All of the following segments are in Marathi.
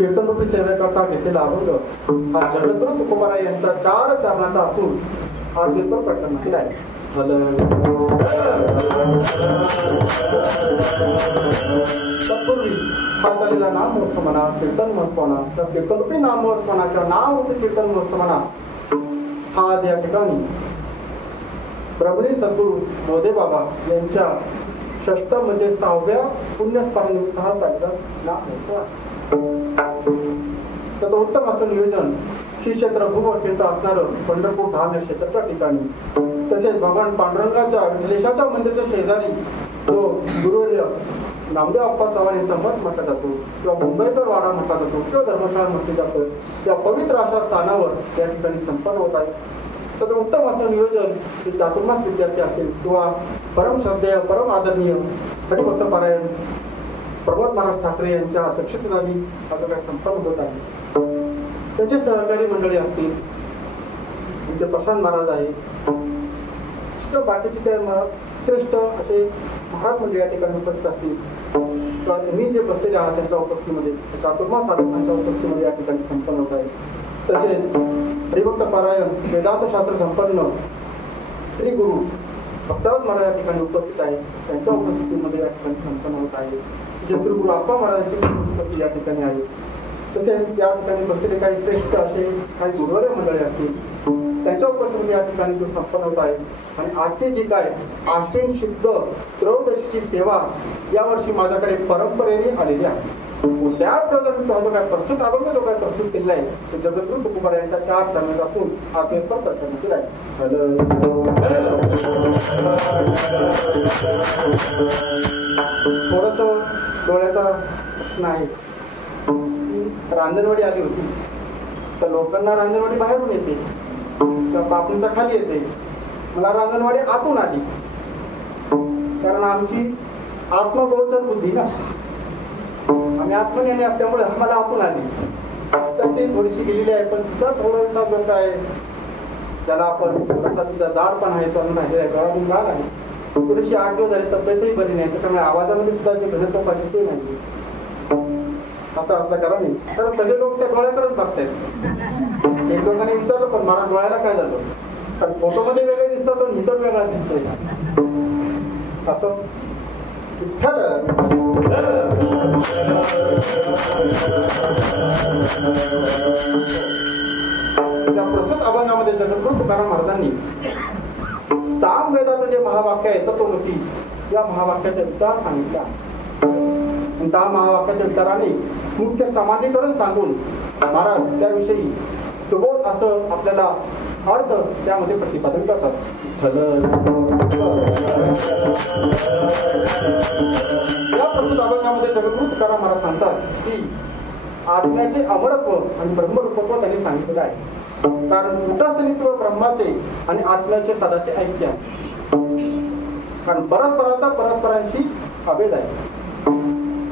कीर्तनरूपी सेवेकरता घेतलेला अभंग हा जगद्गुरु तुकोबाराय यांचा 4 चरणाचा असून हा कीर्तन पठण केला आहे. तत्पूर्वी हा झालेला नाम महोत्सव म्हणा, कीर्तन महोत्सव म्हणा, तर कीर्तनरूपी नाम महोत्सव म्हणा किंवा नाम रूपी कीर्तन महोत्सव म्हणा, हा आज या ठिकाणी ब्रह्मलीन सद्गुरू मोदे बाबा यांच्या षष्ठ म्हणजे 6व्या पुण्यस्मरणनिमित्त हा कार्यक्रम नाव. त्याचं उत्तम असं नियोजन श्री क्षेत्र भूमक्षेत्र असणारं पंढरपूर धाम क्षेत्राच्या ठिकाणी, तसेच भगवान पांडुरंगाच्या निलेशाच्या मंदिराच्या शेजारी जो गुरुवर्य नामदेव अप्पा चव्हाण यांचा मठ म्हटला जातो किंवा मुंबईकर वाडा म्हटला जातो किंवा धर्मशाळा म्हटली जातं, त्या पवित्र अशा स्थानावर या ठिकाणी संपन्न होत आहे. त्याचं उत्तम असं नियोजन जे चातुर्मास विद्यार्थी असेल किंवा परम श्रद्धेय परम आदरणीय हरिभक्त पारायण प्रमोद महाराज ठाकरे यांच्या अध्यक्षतेखाली असं काही संपन्न होत आहे. त्यांचे सहकारी मंडळी असतील, त्यांचे प्रशांत महाराज आहे, बाकीचे काही श्रेष्ठ असे महाराज मंडळी या ठिकाणी उपस्थित असतील किंवा तुम्ही जे बसलेले आहात त्यांच्या उपस्थितीमध्ये चातुर्मास साधकांच्या उपस्थितीमध्ये या ठिकाणी संपन्न होत आहे. तसेच हरिभक्त पारायण वेदांत शास्त्र संपन्न श्री गुरु भक्तराज महाराज या ठिकाणी उपस्थित आहे, त्यांच्या उपस्थितीमध्ये या ठिकाणी संपन्न होत आहे. जे श्री गुरु अप्पा महाराजांची उपस्थिती या ठिकाणी आहे. तसेच या ठिकाणी बसलेले काही श्रेष्ठ असे काही गुरुवर्य मंडळी असतील, त्यांच्या उपस्थितीमध्ये या ठिकाणी जो संपन्न होत आहे. आणि आजची जी काय आश्विन शुद्ध त्रयोदशीची सेवा यावर्षी माझ्याकडे परंपरेने आलेली आहे. त्या जो काय प्रस्तुत अभंग जो काय प्रस्तुत केलेला आहे तो जगद्गुरु तुकोबा यांच्या 4 चरणातून आत्मेश्वर दर्शन केलं आहे. थोडस डोळ्याचा प्रश्न आहे. रांजणवाडी आली होती तर लोकांना रांजणवाडी बाहेरून येते तर बापूंचा खाली येते. मला रांजणवाडी आतून आली कारण आमची आत्मगोचर बुद्धी ना, आम्ही आत्मज्ञानी असल्यामुळे मला आतून आली. तर ती थोडीशी गेलेली आहे पण तिचा थोडासा जो काय ज्याला आपण थोडासा तिचा जाड पण आहे तर नाही घरातून जाण आहे, थोडीशी 8 दिवस झाली, तब्येतही बरी नाही, त्याच्यामुळे आवाजामध्ये सुद्धा जे घनत्व पाहिजे ते नाही. असं असलं करा नाही तर सगळे लोक त्या डोळ्याकडेच बघतायत. एक लोकांनी विचारलं पण मला डोळ्याला काय झालं, कारण फोटोमध्ये वेगळे दिसतात पण इतर वेगळा दिसतोय असं. त्या प्रस्तुत अभंगामध्ये जगद्गुरु तुकाराम महाराजांनी सामवेदाचं जे महावाक्य आहे तत्वमसी या महावाक्याचा विचार सांगितला. त्या महावाक्याच्या विचाराने मुख्य समाधीकरण सांगून महाराज त्याविषयी सुबोध असं आपल्याला अर्थ त्यामध्ये प्रतिपादन करतात. या प्रस्तुत अभंगामध्ये जगद्गुरु तुकाराम महाराज सांगतात की आत्म्याचे अमरत्व आणि ब्रह्मरूपत्व त्यांनी सांगितलेलं आहे. कारण कुटस्थनित्व ब्रह्माचे आणि आत्म्याचे सदाचे ऐक्य आहे. कारण परस्पराचा परस्परांशी अभेद आहे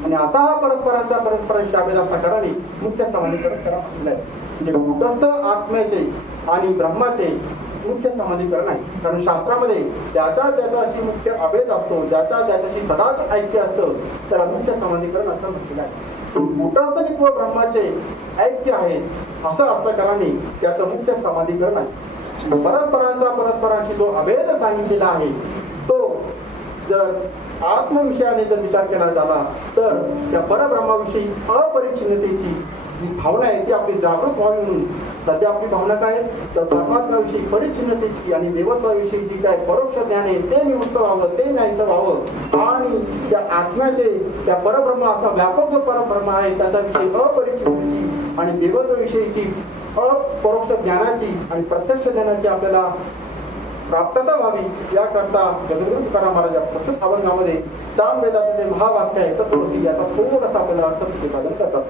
आणि असा हा परस्परांशी अभेद असल्याकारणे मुख्य समाधीकरण करा म्हटलेलं आहे. म्हणजे कुटस्थ आत्म्याचे आणि ब्रह्माचे मुख्य समाधीकरण आहे. कारण शास्त्रामध्ये ज्याच्या त्याच्याशी मुख्य अभेद असतो, ज्याच्या त्याच्याशी सदाच ऐक्य असतं त्याला मुख्य समाधीकरण असं म्हटलेलं आहे. कुटस्थनित्व ब्रह्माचे ऐक्य आहे असं असल्याकारणे त्याचं मुख्य समाधीकरण आहे. परस्परांशी जो अभेद सांगितलेला आहे तो जर आत्मविषयाने जर विचार केला झाला तर त्या परब्रह्माविषयी अपरिच्छिन्नतेची जी भावना आहे ती आपली जागृत व्हावी. म्हणून सध्या आपली भावना काय तर परमात्म्याविषयी परिच्छिन्नतेची आणि देवत्वाविषयी जी काय परोक्ष ज्ञान आहे ते निवृत्त व्हावं, ते नाहीचं व्हावं आणि त्या आत्म्याचे त्या परब्रह्म असा व्यापक जो परब्रह्म आहे त्याच्याविषयी अपरिच्छिन्नतेची आणि देवत्वाविषयीची अपरोक्ष ज्ञानाची आणि प्रत्यक्ष ज्ञानाची आपल्याला प्राप्तता व्हावी याकरता जगद्गुरु तुकाराम महाराज या प्रस्तुत अभंगामध्ये सामवेदाचं जे महावाक्य आहे तत्वमसी याचा थोडासा आपल्याला अर्थ प्रतिपादन करतात.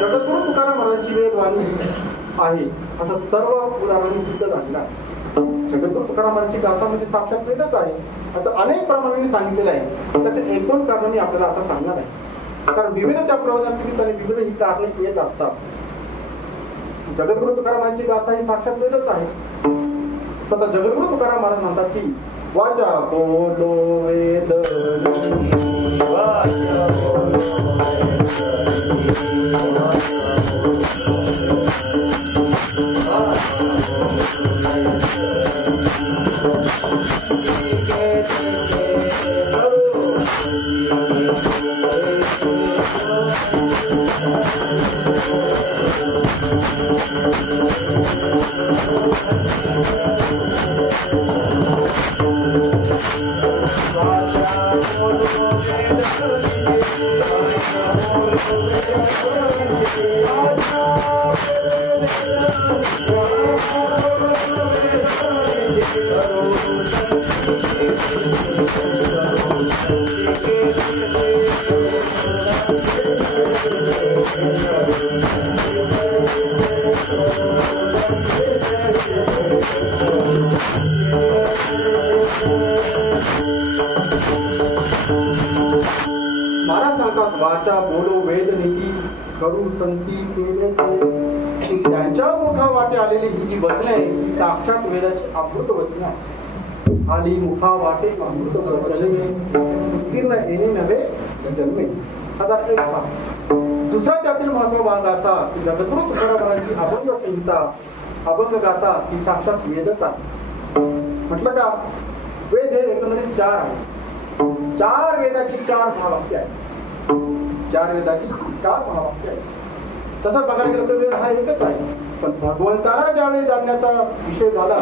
जगद्गुरु तुकाराम महाराजांची वेदवाणी आहे असं सर्व उदाहरणांनी सिद्ध झालेलं आहे. जगद्गुरु तुकाराम महाराजांची गाथा म्हणजे साक्षात वेदच आहे असं अनेक प्रमाणांनी सांगितलेलं आहे. त्याचे एक 2 कारणांनी आपल्याला आता सांगणार आहे. कारण विविध त्या प्रवचनांनी विविध ही कारणे येत असतात. जगद्गुरु तुकाराम महाराजांची गाथा ही साक्षात वेदच आहे. स्वतः जगद्गुरु तुकाराम महाराज म्हणतात की वाचा बोलो वेद वाचा बोलो वेद नीती करू संती केले त्यांच्या मुखा वाटे आलेली ही जी वचन आहे ती साक्षात वेदाची अमृत वचन आहे. आली मुखा वाटे अमृत वचने उत्तीर्ण येणे नव्हे जन्मे. आता एक दुसरा त्यातील महत्व भाग असा की जगद्गुरु तुकारामांची अभंग संहिता अभंग गाथा ही साक्षात वेदच आहे. म्हटलं का वेद हे एकंदरीत 4 आहे. 4 वेदाची 4 महावाक्य आहे. 4 वेदाची 4 महावाक्य आहे. तसं बघायला गेलं तर वेद हा एकच आहे. पण भगवंताला ज्यावेळी जाणण्याचा विषय झाला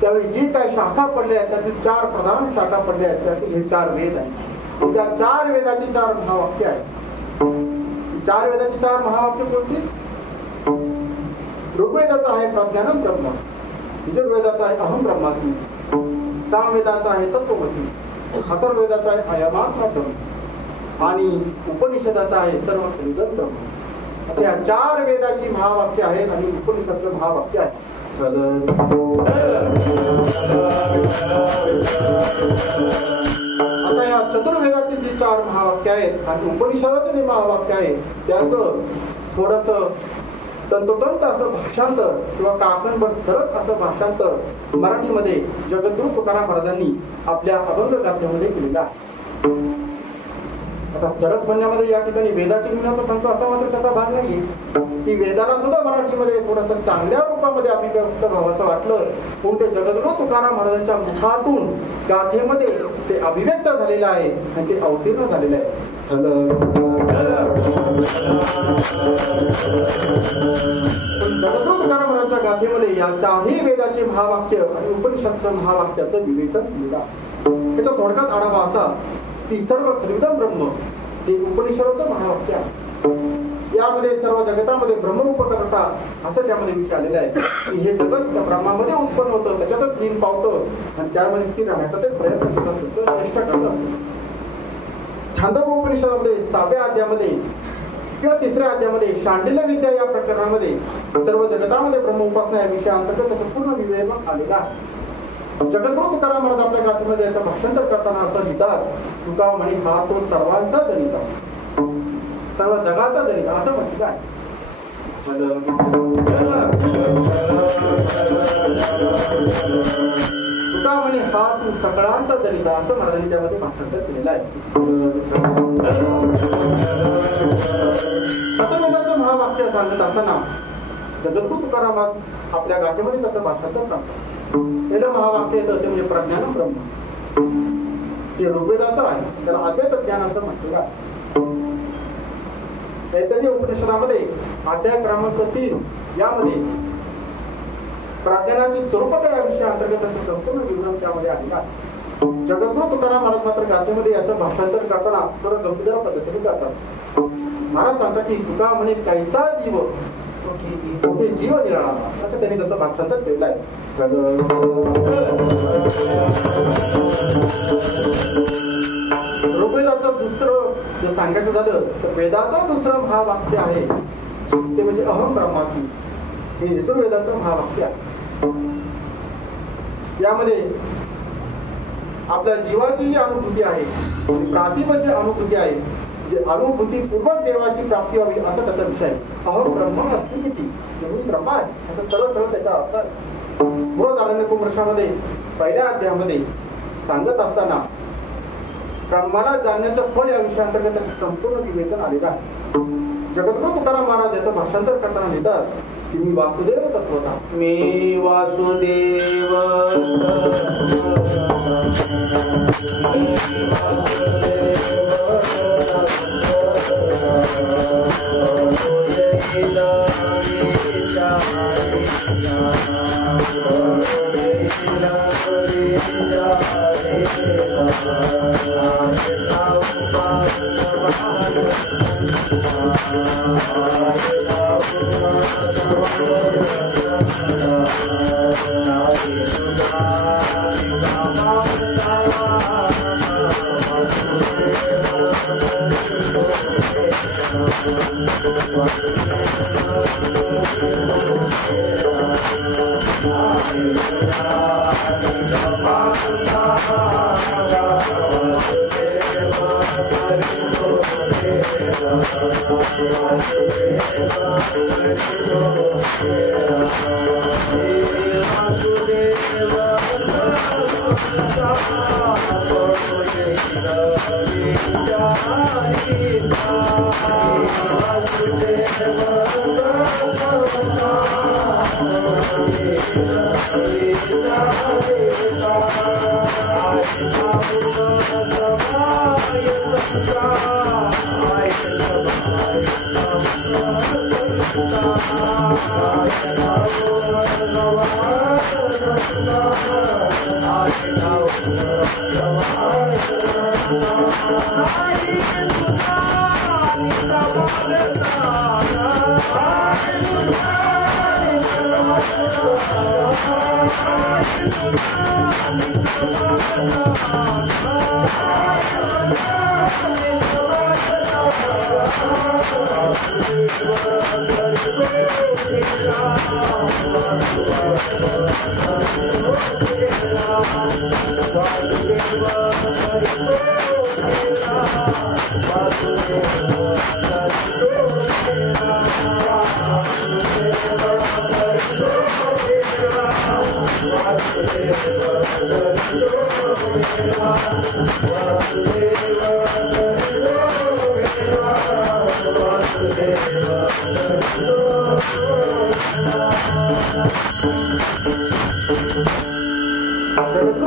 त्यावेळी जी काही शाखा पडल्या आहेत त्यातील 4 प्रधान शाखा पडल्या आहेत त्यातील हे 4 वेद आहेत. त्या 4 वेदाची 4 महावाक्य आहेत. 4 वेदाची 4 महावाक्य कोणती? ऋग्वेदाचा आहे प्रज्ञानम ब्रह्म, यजुर्वेदाचा आहे अहम ब्रह्मास्मी, सामवेदाचा आहे तत्वमसी, अथर्ववेदाचा आहे अयमात्मा ब्रह्म आणि उपनिषदाचा आहे सर्व खनिजं ब्रह्म. आता या 4 वेदाची महावाक्य आहेत आणि उपनिषदचं महावाक्य आहे. आता या चतुर्वेदातील जी 4 महावाक्य आहेत आणि उपनिषदाचं जे महावाक्य आहे त्याचं थोडस तंतोतंत असं भाषांतर किंवा काकणभर सरस असं भाषांतर मराठीमध्ये जगद्गुरु तुकाराम महाराजांनी आपल्या अभंग गाथेमध्ये केलेलं आहे. आता सरस म्हणण्यामध्ये या ठिकाणी वेदाची निम्न सांगतो असा मात्र त्याचा भाग नाहीये. ती वेदाला सुद्धा मराठीमध्ये थोडस चांगल्या रूपामध्ये अभिव्यक्त व्हावं वाटलं पण ते जगद्गुरु तुकाराम महाराजांच्या मुखातून गाथेमध्ये ते अभिव्यक्त झालेलं आहे आणि ते अवतीर्ण झालेलं आहे. जगद्गुरु तुकाराम महाराजांच्या गाथेमध्ये या 4ही वेदाचे महावाक्य आणि उपनिषदच्या महावाक्याचं विवेचन केलेलं आहे. त्याचा थोडक्यात आढावा असा की सर्व खनिजं ब्रह्म हे उपनिषदाचं महावाक्य आहे. यामध्ये सर्व जगतामध्ये ब्रह्मरूप करता असं त्यामध्ये विषय आलेला आहे की हे जगत ब्रह्मामध्ये उत्पन्न होतं त्याच्यातच लीन पावतं आणि त्यामध्ये स्थिर राहण्याचा ते प्रयत्न चेष्टा करतात. छांदोग्य उपनिषदामध्ये 6व्या अध्यायामध्ये किंवा 3ऱ्या अध्यायामध्ये शांडिल्य विद्या या प्रकरणामध्ये सर्व जगतामध्ये ब्रह्म उपासना या विषयाअंतर्गत त्याचं पूर्ण विवेचन आलेलं आहे. जगद्गुरु तुकाराम महाराज आपल्या गाथेमध्ये याचं भाषांतर करताना असं लिहितात, तुका म्हणे हा तो सर्वांचा जनिता, सर्व जगाचा जनिता असं म्हटलं आहे. तुका म्हणे हा तू सगळ्यांचा जनिता असं महाराजांनी त्यामध्ये भाषांतर केलेलं आहे. सतयुगाचं महावाक्य सांगत असताना जगद्गुरु तुकाराम महाराज आपल्या गाथेमध्ये त्याचं भाषांतर सांगतात. पहिलं महावाक्य येतं ते म्हणजे प्रज्ञानम ब्रह्म, हे ऋग्वेदाचं आहे, त्याला अद्वैत ज्ञान असं म्हटलेलं आहे. तैत्तिरीय उपनिषदामध्ये अध्याय क्रमांक 3 यामध्ये प्राज्ञानाची स्वरूपता या विषयाअंतर्गत त्याचं संपूर्ण विवरण त्यामध्ये आलेलं आहे. जगद्गुरु तुकाराम महाराज मात्र गाथेमध्ये याचं भाषांतर करताना थोडं गंभीर पद्धतीने करतात. महाराज सांगतात की तुका म्हणे कैसा जीव ते जीव निराळा असं त्यांनी त्याचं भाषांतर केलं आहे. ऋग्वेदाचं दुसरं जर सांगायचं झालं तर वेदाचं दुसरं महावाक्य आहे ते म्हणजे अहम ब्रह्मास्मी, हे यजुर्वेदाचं महावाक्य आहे. यामध्ये आपल्या जीवाची जी अनुभूती आहे प्रातिपद्य अनुभूती आहे जे अनुभूतीपूर्वक देवाची प्राप्ती व्हावी असा त्याचा विषय आहे. अहम ब्रह्म अस्मि इति, मी ब्रह्म आहे असं सरळ सरळ त्याचा अर्थ आहे. बृहदारण्यकोपनिषदामध्ये 1ल्या अध्यायामध्ये सांगत असताना ब्रह्माला जाणण्याचं फळ या विषयाअंतर्गत त्याचं संपूर्ण विवेचन आलेलं आहे. जगद्गुरु तुकाराम महाराज याचं भाषांतर करताना लिहितात की मी वासुदेव तत्वता, मी वासुदेव वासुदेव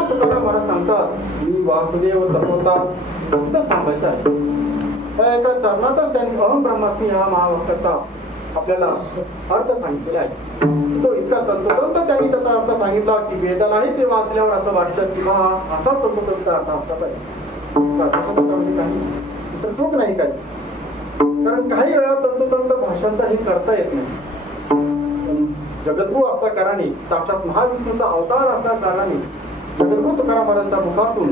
तुकाराम महाराज सांगतात, मी वासुदेव तपोता सांगायचं आहे. त्या एका चरणातच त्यांनी अहम ब्रह्मास्मी हा महावाक्याचा आपल्याला अर्थ सांगितलेला आहे. तो इतका तंतोतंत त्यांनी त्याचा अर्थ सांगितला की वेदालाही ते वाचल्यावर असं वाटतं की हा असा तंतोतंत अर्थ असला पाहिजे, काही चूक नाही काही. कारण काही वेळा तंतोतंत भाषांतर हे करता येत नाही. जगद्गुरु असल्या कारणाने, साक्षात महाविष्णूचा अवतार असल्या कारणाने जगद्गुरु तुकाराम महाराजांच्या मुखातून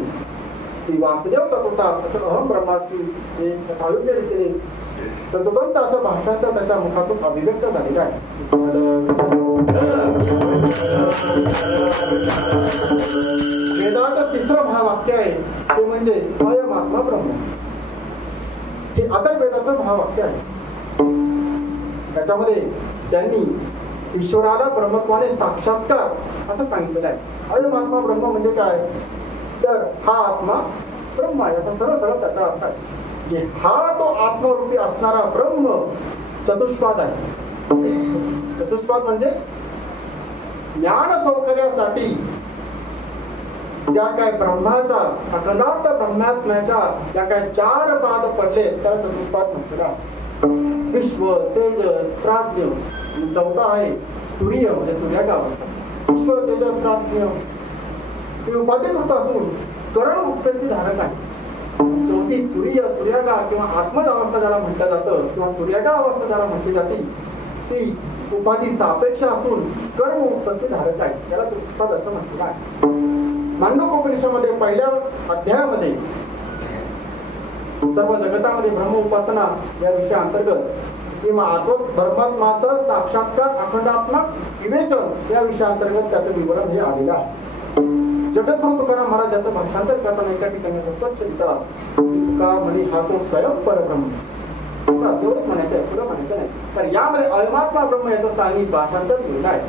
ती वासुदेव तत्वता असं अहम ब्रह्मास्मी अयोग्य रीतीने तत्वंत असं भाषांतर त्याच्या मुखातून अभिव्यक्त झालेलं आहे. वेदाचं तिसरं महावाक्य आहे ते म्हणजे अयमात्मा ब्रह्म. हे अथर्ववेदाचं महावाक्य आहे. त्याच्यामध्ये त्यांनी ईश्वराला ब्रह्मत्वाने साक्षात्कार असं सांगितलेलं आहे. अयमात्मा ब्रह्म म्हणजे काय, तर हा आत्मा ब्रह्म आहे असा सरळ सरळ त्याचा अर्थ आहे. हा तो आत्मरूपी असणारा ब्रह्म चतुष्पाद आहे. चतुष्पाद म्हणजे ज्ञान सौकर्यासाठी ज्या काय ब्रह्माच्या अखंडार्थ ब्रह्मात्म्याच्या ज्या काय 4 पाद पडले त्याला चतुष्पाद म्हटलेला. विश्व, तेजस, प्राज्ञ, चौथा आहे तुरीय म्हणजे तुर्यागा अवस्था. विश्व, तेजस, प्राज्ञ हे उपाधिकृत असून करण उत्पत्ती धारक आहे. चौथी तुरीय, तुर्यागा किंवा आत्मज अवस्था ज्याला म्हटलं जातं किंवा तुर्यागा अवस्था ज्याला म्हटली जाते ती उपाधी सापेक्ष असून कर्म उत्पत्ती धारक आहे. त्याला चतुष्पाद असं म्हटलं आहे. मांडूकोपनिषदेमध्ये पहिल्या अध्यायामध्ये सर्व जगतामध्ये ब्रह्म उपासना या विषयाअंतर्गत किंवा परमात्माचं साक्षात्कार अखंडात्मक विवेचन या विषयाअंतर्गत त्याचं विवरण हे आलेलं आहे. जगद्गुरु तुकाराम महाराज याचं भाषांतर करताना एका ठिकाणी स्वच्छ लिहितात, तुका म्हणे हा तो स्वयं परब्रह्म. एवढंच म्हणायचं आहे, पुढं म्हणायचं नाही. तर यामध्ये अयमात्मा ब्रह्म याचं स्थानिक भाषांतर लिहिलं आहे.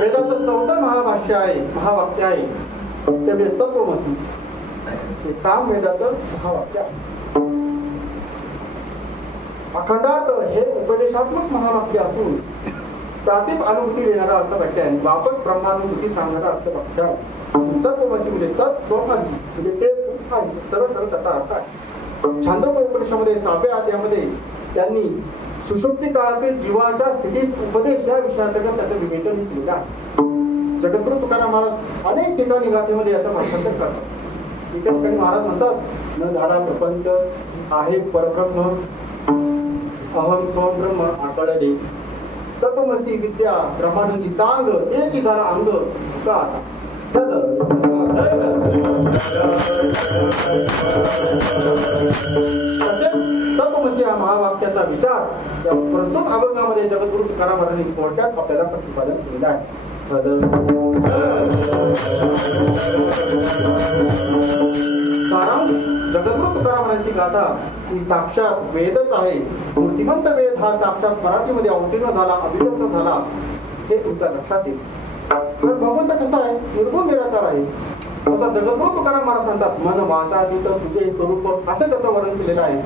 वेदाचं 4थं महाभाष्य आहे, महावाक्य आहे ते म्हणजे तत्वमसी. हे सामवेदाचं महावाक्य आहे. अखंडार्थ हे उपदेशात्मक महावाक्य असून प्रातिप अनुभूती देणारा असं वाक्य आहे. व्यापक ब्रह्मानुभूती सांगणारा असं वाक्य आहे. तत्वमसी म्हणजे तत्वमसी म्हणजे ते सरळ सरळ त्याचा अर्थ आहे. छांदोग्य उपनिषदामध्ये 6व्या अध्यायामध्ये त्यांनी सुषुप्ती काळातील जीवाच्या स्थितीत उपदेश या विषयाअंतर्गत त्याचं विवेचन केलेलं आहे. जगद्गुरु तुकाराम महाराज अनेक ठिकाणी गाथेमध्ये याचं भाषांतर करतात. इतर ठिकाणी महाराज म्हणतात, न झाला प्रपंच आहे परब्रह्म, अहम स्वम ब्रह्म आकळले, तत्वमसी विद्या ब्रह्मानंदी सांग, याची झाला अंग तुका आता. तत्वमसी या महावाक्याचा विचार या प्रस्तुत अभंगामध्ये जगद्गुरु तुकाराम महाराजांनी थोडक्यात आपल्याला प्रतिपादन केलेला आहे. जगद्गुरु तुकाराम महाराजांची गाथा ही साक्षात वेदच आहे. मूर्तिमंत वेद हा साक्षात मराठीमध्ये अवतीर्ण झाला, अभिव्यक्त झाला, हे तुमच्या लक्षात येईल. तर भगवंत कसा आहे? निर्गुण निराकार आहे. आता जगद्गुरु तुकाराम महाराज सांगतात, मन वाचातीत तुझे स्वरूप, असं त्याचं वर्णन केलेलं आहे.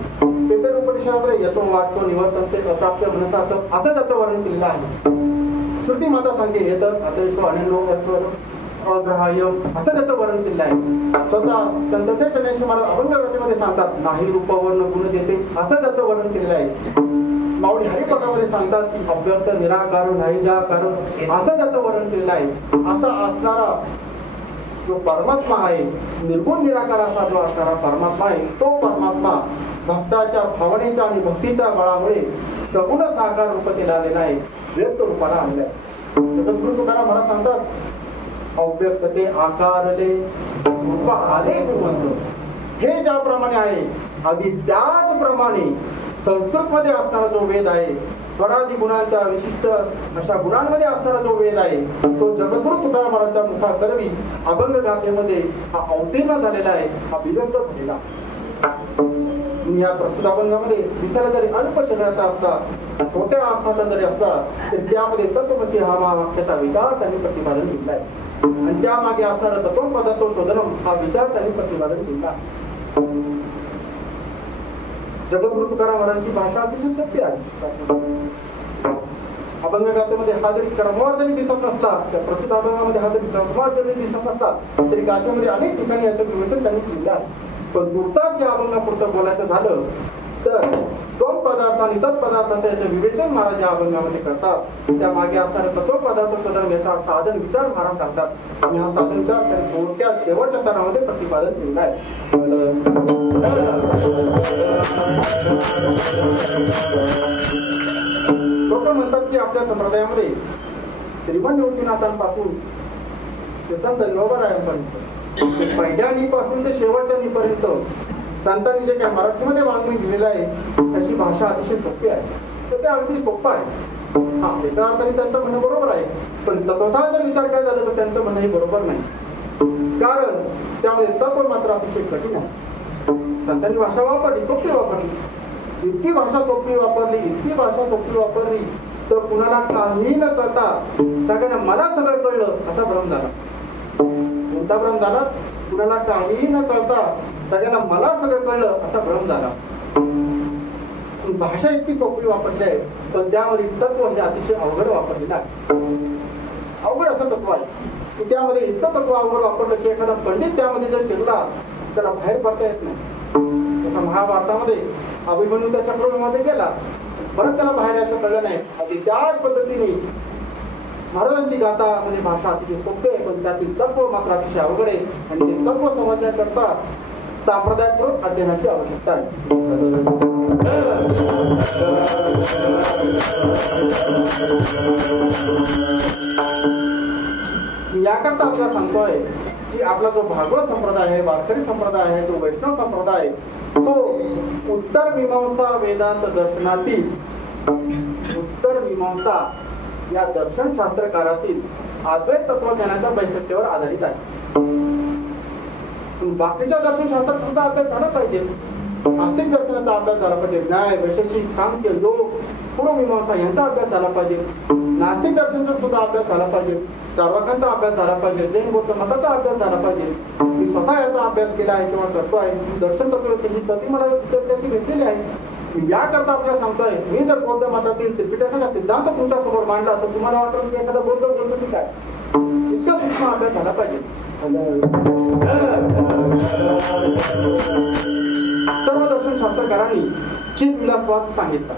पेपर उपनिषदामध्ये यतो वाचतो निवर्तनते असाप्य मनसा असं त्याचं वर्णन केलेलं आहे. श्रुती माता सांगते येतात अतिशय अनिर्लोक अग्रहाय्य असं त्याचं वर्णन केलेलं आहे. स्वतः संत गणेश महाराज अभंगमध्ये सांगतात, नाही रूपवर्ण गुण देते असं त्याचं वर्णन केलेलं आहे. माऊली हरिपटामध्ये सांगतात की अभ्यक्त निराकार नाही ज्या कारण असं त्याचं वर्णन केलेलं आहे. असा असणारा जो परमात्मा आहे, निर्गुण निराकार असा जो असणारा परमात्मा आहे, तो परमात्मा भक्ताच्या भावनेच्या आणि भक्तीच्या बळामुळे सगुण साकार रूपतेला आलेला आहे, व्यक्त रूपाला आलेला आहे. जगद्गुरु तुकाराम महाराज सांगतात, अव्यक्त ते आकारले रूप आले गुणवंत. हे ज्याप्रमाणे आहे अगदी त्याचप्रमाणे संस्कृत मध्ये असणारा जो वेद आहे, स्वरादी गुणांच्या विशिष्ट अशा गुणांमध्ये असणारा जो वेद आहे, तो जगद्गुरु तुकाराम महाराजांच्या मुखा करवी अभंग गाथेमध्ये हा अवतीर्ण झालेला आहे, हा विलंब झालेला. या प्रस्तुत अभंगामध्ये दिसायला जरी अल्प शरीराचा असता, छोट्या अर्थाचा जरी असता, तर त्यामध्ये तत्वमसी हा महावाक्याचा विचार त्यांनी प्रतिपादन केला आहे. आणि त्यामागे असणारा तत्व पदार्थ शोधनम हा विचार त्यांनी प्रतिपादन केला आहे. जगद्गुरु तुकाराम महाराजांची भाषा अतिशय सत्य आहे. अभंग गाथेमध्ये हा जरी क्रमवार जरी दिसत नसला, त्या प्रसिद्ध अभंगामध्ये हा जरी क्रमवार जरी दिसत नसला, तरी गाथेमध्ये अनेक ठिकाणी याचं विवेचन त्यांनी केलेलं आहे. पण नुकताच या अभंगापुरतं बोलायचं झालं तर दोन पदार्थ आणि तत्पदार्थाचं याचं विवेचन महाराज या अभंगामध्ये करतात. त्या मागे असणारे तत्व पदार्थ शोधन याचा साधन विचार महाराज सांगतात. आणि हा साधन विचार त्यांनी थोडक्यात शेवटच्या चरणामध्ये प्रतिपादन केलेला आहे. लोक म्हणतात की आपल्या संप्रदायामध्ये श्रीमंत निवृत्तीनाथांपासून संत लोभरायांपर्यंत पहिल्या नीपासून ते शेवटच्या नीपर्यंत संतांनी जे काही मराठीमध्ये मागणी दिलेलं आहे त्याची भाषा अतिशय सोपी आहे. तर ते अगदी सोपं आहे. हा, एका अर्थाने त्यांचं म्हणणं बरोबर आहे, पण तत्वतः जर विचार काय झालं तर त्यांचं म्हणणं हे बरोबर नाही. कारण त्यामध्ये तत्व मात्र अतिशय कठीण आहे. संतांनी भाषा वापरली, सोपी वापरली, इतकी भाषा सोपी वापरली, इतकी भाषा सोपी वापरली तर कुणाला काही न करता सगळ्यांना मला सगळं कळलं असा भ्रम झाला. कोणता भ्रम झाला? कुणाला काहीही न करता सगळ्यांना मला सगळं कळलं असा भ्रम झाला. भाषा इतकी सोपी वापरली आहे, पण त्यामध्ये तत्व हे अतिशय अवघड वापरलेलं आहे. अवघड असं तत्व आहे की त्यामध्ये इतकं तत्व अवघड वापरलं की एखादा पंडित त्यामध्ये जर शिरला त्याला बाहेर पडता येत नाही. जसं महाभारतामध्ये अभिमन्यू त्या चक्रव्यूहामध्ये गेला, परत त्याला बाहेर यायचं कळलं नाही. आणि त्याच पद्धतीने महाराजांची गाथा म्हणजे भाषा अतिशय सोपी आहे, पण त्यातील तत्व मात्र अतिशय अवघड आहे. आणि ते तत्व समजण्याकरता सांप्रदायिक अध्ययनाची आवश्यकता आहे. याकरता आपल्याला सांगतोय की आपला जो भागवत संप्रदाय आहे, वारकरी संप्रदाय आहे, जो वैष्णव संप्रदाय आहे, तो उत्तर मीमांसा वेदांत दर्शनातील उत्तर मीमांसा या दर्शन शास्त्रकारातील अद्वैत तत्वज्ञानाच्या वैशिष्ट्यावर आधारित आहे. बाकीच्या दर्शन शास्त्रात सुद्धा अभ्यास झाला पाहिजे. आस्तिक दर्शनाचा अभ्यास झाला पाहिजे, न्याय, वैशेषिक, सांख्य, योग, पूर्वमीमांसा यांचा अभ्यास झाला पाहिजे. नास्तिक दर्शनाचा सुद्धा अभ्यास झाला पाहिजे. चार्वाकांचा अभ्यास झाला पाहिजे. जैन बौद्ध मताचा अभ्यास झाला पाहिजे. मी स्वतः याचा अभ्यास केला आहे किंवा करतो आहे. दर्शन तत्व मला त्याची घेतलेली आहे. याकरता आपल्याला सांगतोय, मी जर बौद्ध मतातील त्रिपिटकाचा सिद्धांत तुमच्या समोर मांडला तर तुम्हाला वाटतं की एखादा बौद्ध बोलतो की काय. इतका सूक्ष्म अभ्यास झाला पाहिजे. सर्व दर्शन शास्त्रकारांनी चितविलासवाद सांगितला.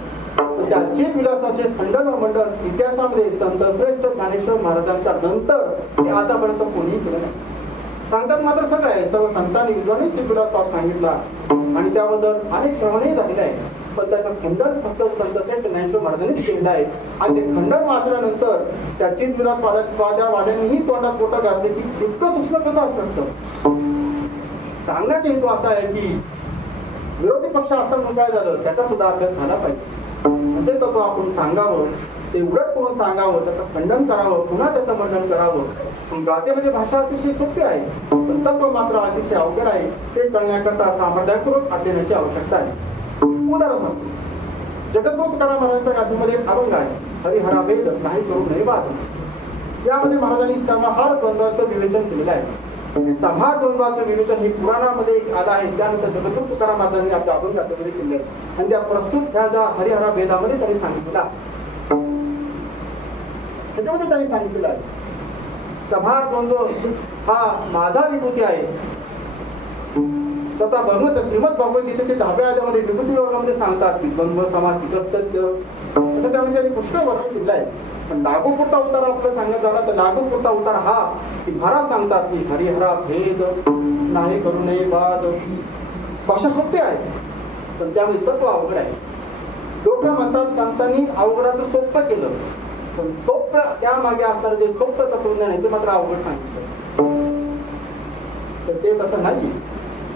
त्या चितविलासाचे खंडन व मंडन इतिहासामध्ये संत श्रेष्ठ ज्ञानेश्वर महाराजांच्या नंतर हे आतापर्यंत कोणीही केलं नाही. सांगतात मात्र सगळं आहे, सर्व संतांनी विद्वांनी चितविलासवाद सांगितला आणि त्याबद्दल अनेक श्रवणही झालेले आहे. पण त्याचं खंडन फक्त संत श्रेष्ठ ज्ञानेश्वर महाराजांनीच केलेलं आहे. आणि ते खंडन वाचल्यानंतर त्या चितविलासवाद्या वाद्यांनीही तोंडात पोटं घातले की इतकं सूक्ष्म कसं असू शकतं. सांगण्याचा हेतू असा आहे की विरोधी पक्ष असताना काय झालं त्याचा सुद्धा अभ्यास झाला पाहिजे. म्हणजे तत्व आपण सांगावं, ते उलट करून सांगावं, त्याचं खंडन करावं, पुन्हा त्याचं मंडन करावं. गाथेमध्ये भाषा अतिशय सोपी आहे, पण तत्व मात्र अतिशय अवघड आहे. ते कळण्याकरता सामर्थ्यपूर्वक अध्ययनाची आवश्यकता आहे. उदाहरण जगद्गुरु तुकाराम महाराजांच्या गाथेमध्ये एक अभंग आहे, हरिहरा भेद नाही करू नये वाद. यामध्ये महाराजांनी समाहार द्वंद्वाचं विवेचन केलेलं आहे. समाहार द्वंद्वाचं विवेचन हे पुराणामध्ये आलं आहे. त्यानंतर जगद्गुरु तुकाराम महाराजांनी आपल्या अभंगामध्ये केले आणि त्या प्रस्तुत ह्या ज्या हरिहरा भेदामध्ये त्यांनी सांगितलेला, त्याच्यामध्ये त्यांनी सांगितलेलं आहे समाहार द्वंद्व हा माझा विभूती आहे. स्वतः भगवत श्रीमद भगवद्गीतेचे 10व्या अध्यायामध्ये विभूती वर्गामध्ये सांगतात की द्वंद्व समासिक सत्य असं त्यामध्ये त्यांनी पुष्कळ वर्णन केलेलं आहे. पण लागूपुरता उतार आपलं सांगत झाला तर लागूपुरता उतार हा की महाराज सांगतात की हरिहरा भेद नाही करू नये वाद. भाषा सोपी आहे पण त्यामध्ये तत्व अवघड आहे. लोक म्हणतात संतांनी अवघडाचं सोपं केलं, पण सोपं त्या मागे असणारं जे सोपं तत्वज्ञान आहे ते मात्र अवघड सांगितलं. तर ते तसं नाही.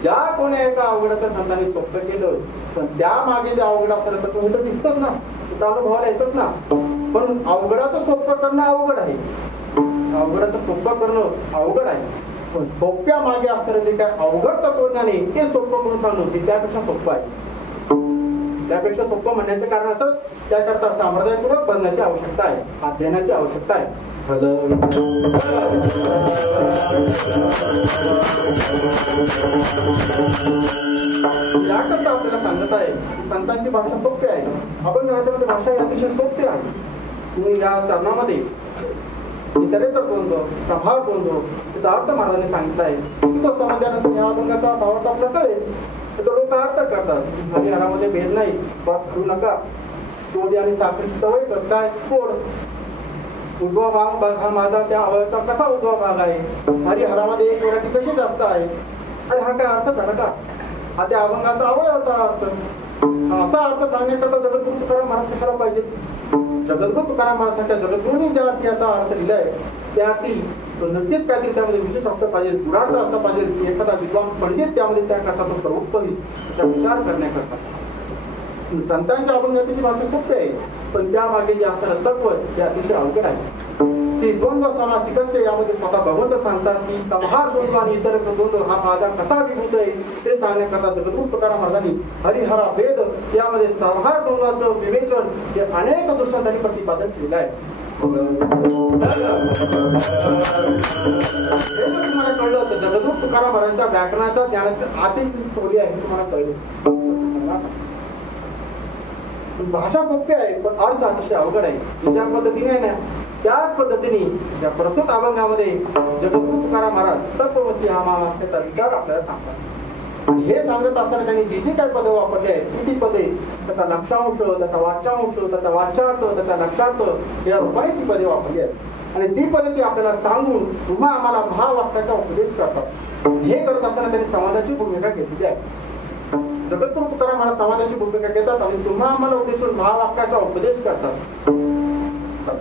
ज्या कोणी एका अवघडाचं संतांनी सोपं केलं पण त्या मागे जे अवघड असणारं तत्व हे तर दिसतच ना, तिथं अनुभवाला येतच ना. पण अवघडाचं सोपं करणं अवघड आहे, अवघडाचं सोपं करणं अवघड आहे. पण सोप्या मागे असणारं जे काय अवघड तत्वज्ञान आहे ते सोपं करून सांगणं ते त्यापेक्षा सोपं आहे. त्यापेक्षा सोपं म्हणण्याचे कारण असं त्याकरता सामर्थ्यपूर्वक बनण्याची आवश्यकता आहे, अध्ययनाची आवश्यकता आहे. याकरता आपल्याला सांगत आहे की संतांची भाषा सोपी आहे. आपण राज्यामध्ये भाषा ही अतिशय सोपी आहे. तुम्ही या चरणामध्ये इतरेतर द्वंद्व समाहार द्वंद्व त्याचा अर्थ महाराजांनी सांगितला आहे. तो समजल्यानंतर या अभंगाचा भावार्थ आपल्याला कळेल. तर लोक अर्थ करतात हरिहरामध्ये भेद नाही, बात करू नका, तोडी आणि साखरेची सवय काय कोड उजवा भाग हा माझा त्या अवयवाचा कसा उजवा भाग आहे, हरिहरामध्ये एक वराठी कशी जास्त आहे, आणि हा काय अर्थ झाला का, हा त्या अभंगाचा अवयवाचा अर्थ. असा अर्थ सांगण्याकरता जगद्गुरु तुकाराम महाराज कशाला पाहिजे. जगद्गुरु तुकाराम महाराजांच्या जगद्गुरूंनी ज्या अर्थी याचा अर्थ लिहिलाय त्या अर्थी नक्कीच काहीतरी त्यामध्ये विशेष असलं पाहिजे, गुणार्थ असला पाहिजे. एखादा विद्वान पंडित त्यामध्ये त्याकरता तो प्रवृत्त होईल असा विचार करण्याकरता. संतांच्या अभंगाची भाषा सोपी आहे पण त्यामागे जे असणारं तत्व ते अतिशय अवघड आहे. की द्वंद्व समासिक यामध्ये स्वतः भगवंत सांगतात की समाहार द्वंद्व आणि इतर द्वंद्व हा माझा कसा विभूत आहे ते सांगण्याकरता जगद्गुरु तुकाराम महाराजांनी हरिहरा भेद यामध्ये समाहार द्वंद्वाचं विवेचन हे अनेक दृष्टांतांनी प्रतिपादन केलेलं आहे. तुम्हाला कळलं तर जगद्गुरु तुकाराम महाराजांच्या व्याकरणाच्या ज्ञानाची आतील खोली आहे तुम्हाला कळलं. भाषा सोपी आहे पण अर्थ अतिशय अवघड आहे. ज्या पद्धतीने आहे ना त्याच पद्धतीने या प्रस्तुत अभंगामध्ये जगद्गुरु तुकाराम महाराज तत्वमसी हा महावाक्याचा विचार आपल्याला सांगतात. हे सांगत असताना त्यांनी जी जी काही पदे वापरली आहेत ती पदे त्याचा लक्षांश, त्याचा वाच्यांश, त्याचा वाच्यार्थ, त्याचा लक्षार्थ या रूपाने ती पदे वापरली आहेत आणि ती पदे ती आपल्याला सांगून पुन्हा आम्हाला महावाक्याचा उपदेश करतात. हे करत असताना त्यांनी समाजाची भूमिका घेतलेली आहे. जगद्गुरु तुकाराम महाराज समाजाची भूमिका घेतात आणि तुम्हा आम्हाला उद्देशून महावाक्याचा उपदेश करतात.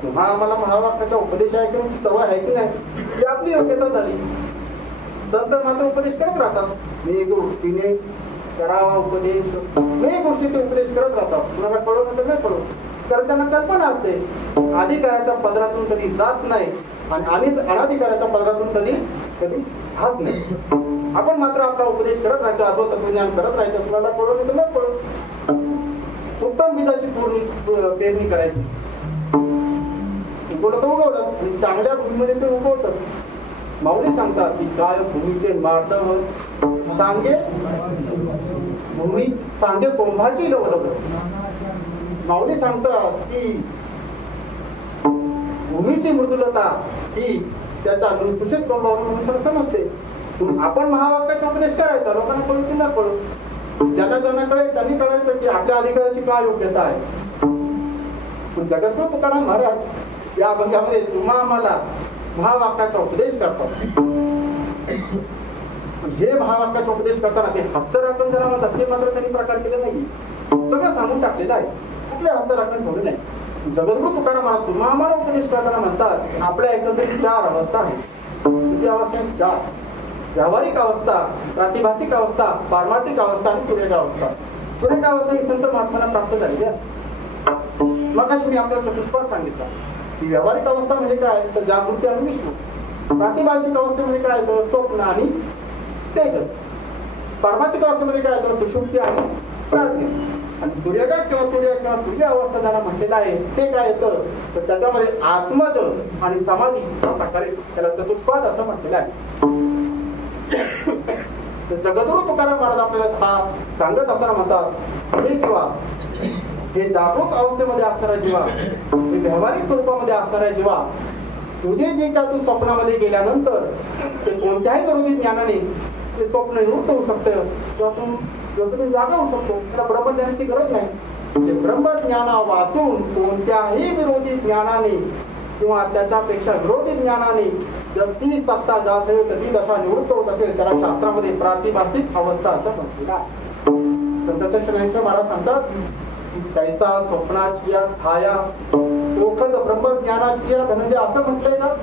तुम्हा आम्हाला महावाक्याचा उपदेश आहे की सवय आहे की नाही ही आपली योग्यता झाली. संत मात्र उपदेश करत राहतात, मी गोष्टीने करावा उपदेश, मी गोष्टीचे उपदेश करत राहतात. कुणाला कळो नंतर नाही कळो कारण त्यांना कल्पना असते. अधिकाराच्या पदरातून कधी जात नाही आणि अनाधिकाराच्या पदरातून कधी जात नाही. आपण मात्र आपला उपदेश करत राहायचा, अद्वैत तत्वज्ञान करत राहायचं. कुणाला कळो नंतर नाही कळो. उत्तम बीजाची पेरणी करायची. उगवलं तर उगवलं आणि चांगल्या भूमीमध्ये ते उगवतं. माऊली सांगतात की काय भूमीचे मार्दव सांगे भूमी सांगे कोंभाची लवलव. माऊली सांगतात की भूमीची मृदुलता ही त्याच्या सुषेत कोंभावरून समजते. आपण महावाक्याचा उपदेश करायचा, लोकांना कळू की न कळू. ज्यांना ज्यांना कळेल त्यांनी कळायचं की आपल्या अधिकाराची काय योग्यता आहे. पण जगद्गुरू तुकाराम महाराज या अभंगामध्ये तुम्हा आम्हाला महावाक्याचा उपदेश करतात. हे महावाक्याचा उपदेश करताना ते हातचं राखण जरा म्हणतात ते मात्र त्यांनी प्रकार केले नाही. सगळं सांगून टाकलेलं आहे. कुठले हातचं राखण ठेवले नाही. जगद्गुरू तुकाराम महाराज तुम्हा आम्हाला उपदेश करताना म्हणतात आपल्या एकंदरीत 4 अवस्था आहेत. किती अवस्था? 4. व्यावहारिक अवस्था, प्रातिभासिक अवस्था, पारमार्थिक अवस्था आणि तुरेक अवस्था. तुरेक अवस्था ही संत महात्म्यांना प्राप्त झालेली आहे. मगाशी मी आपल्याला चतुष्पाद सांगितला की व्यावहारिक अवस्था म्हणजे काय तर जागृती आणि विष्णू. प्रातिभासिक अवस्थेमध्ये काय तर स्वप्न आणि तेजस. पारमार्थिक अवस्थेमध्ये काय तर सुषुप्ती आणि प्राज्ञा. आणि तुर्यगा किंवा तुर्य अवस्था ज्याला म्हटलेलं आहे ते काय येतं तर त्याच्यामध्ये आत्मज आणि समाधी या प्रकारे त्याला चतुष्पाद असं म्हटलेलं आहे. जगद्गुरू तुकाराम महाराज आपल्याला हा सांगत असताना म्हणतात हे जीवा, हे जागृत अवस्थेमध्ये असणारा जीवा, हे व्यावहारिक स्वरूपामध्ये असणारा जीवा, तुझे जे काय तू स्वप्नामध्ये गेल्यानंतर ते कोणत्याही विरोधी ज्ञानाने ते स्वप्न निवृत्त होऊ शकतं किंवा तू जागा होऊ शकतो. त्याला ब्रह्मज्ञानाची गरज नाही. ते ब्रह्मज्ञाना वाचून कोणत्याही विरोधी ज्ञानाने किंवा त्याच्यापेक्षा विरोधी ज्ञानाने जर ती सत्ता जात असेल तर ती दशा निवृत्त होत असेल त्याला शास्त्रामध्ये प्रातिभासिक अवस्था असं म्हटलेलं आहे. संत श्रेष्ठ महाराज सांगतात कैसा स्वप्नाची छाया ओखद ब्रह्मज्ञानाची धनंजय असं म्हटलंय का?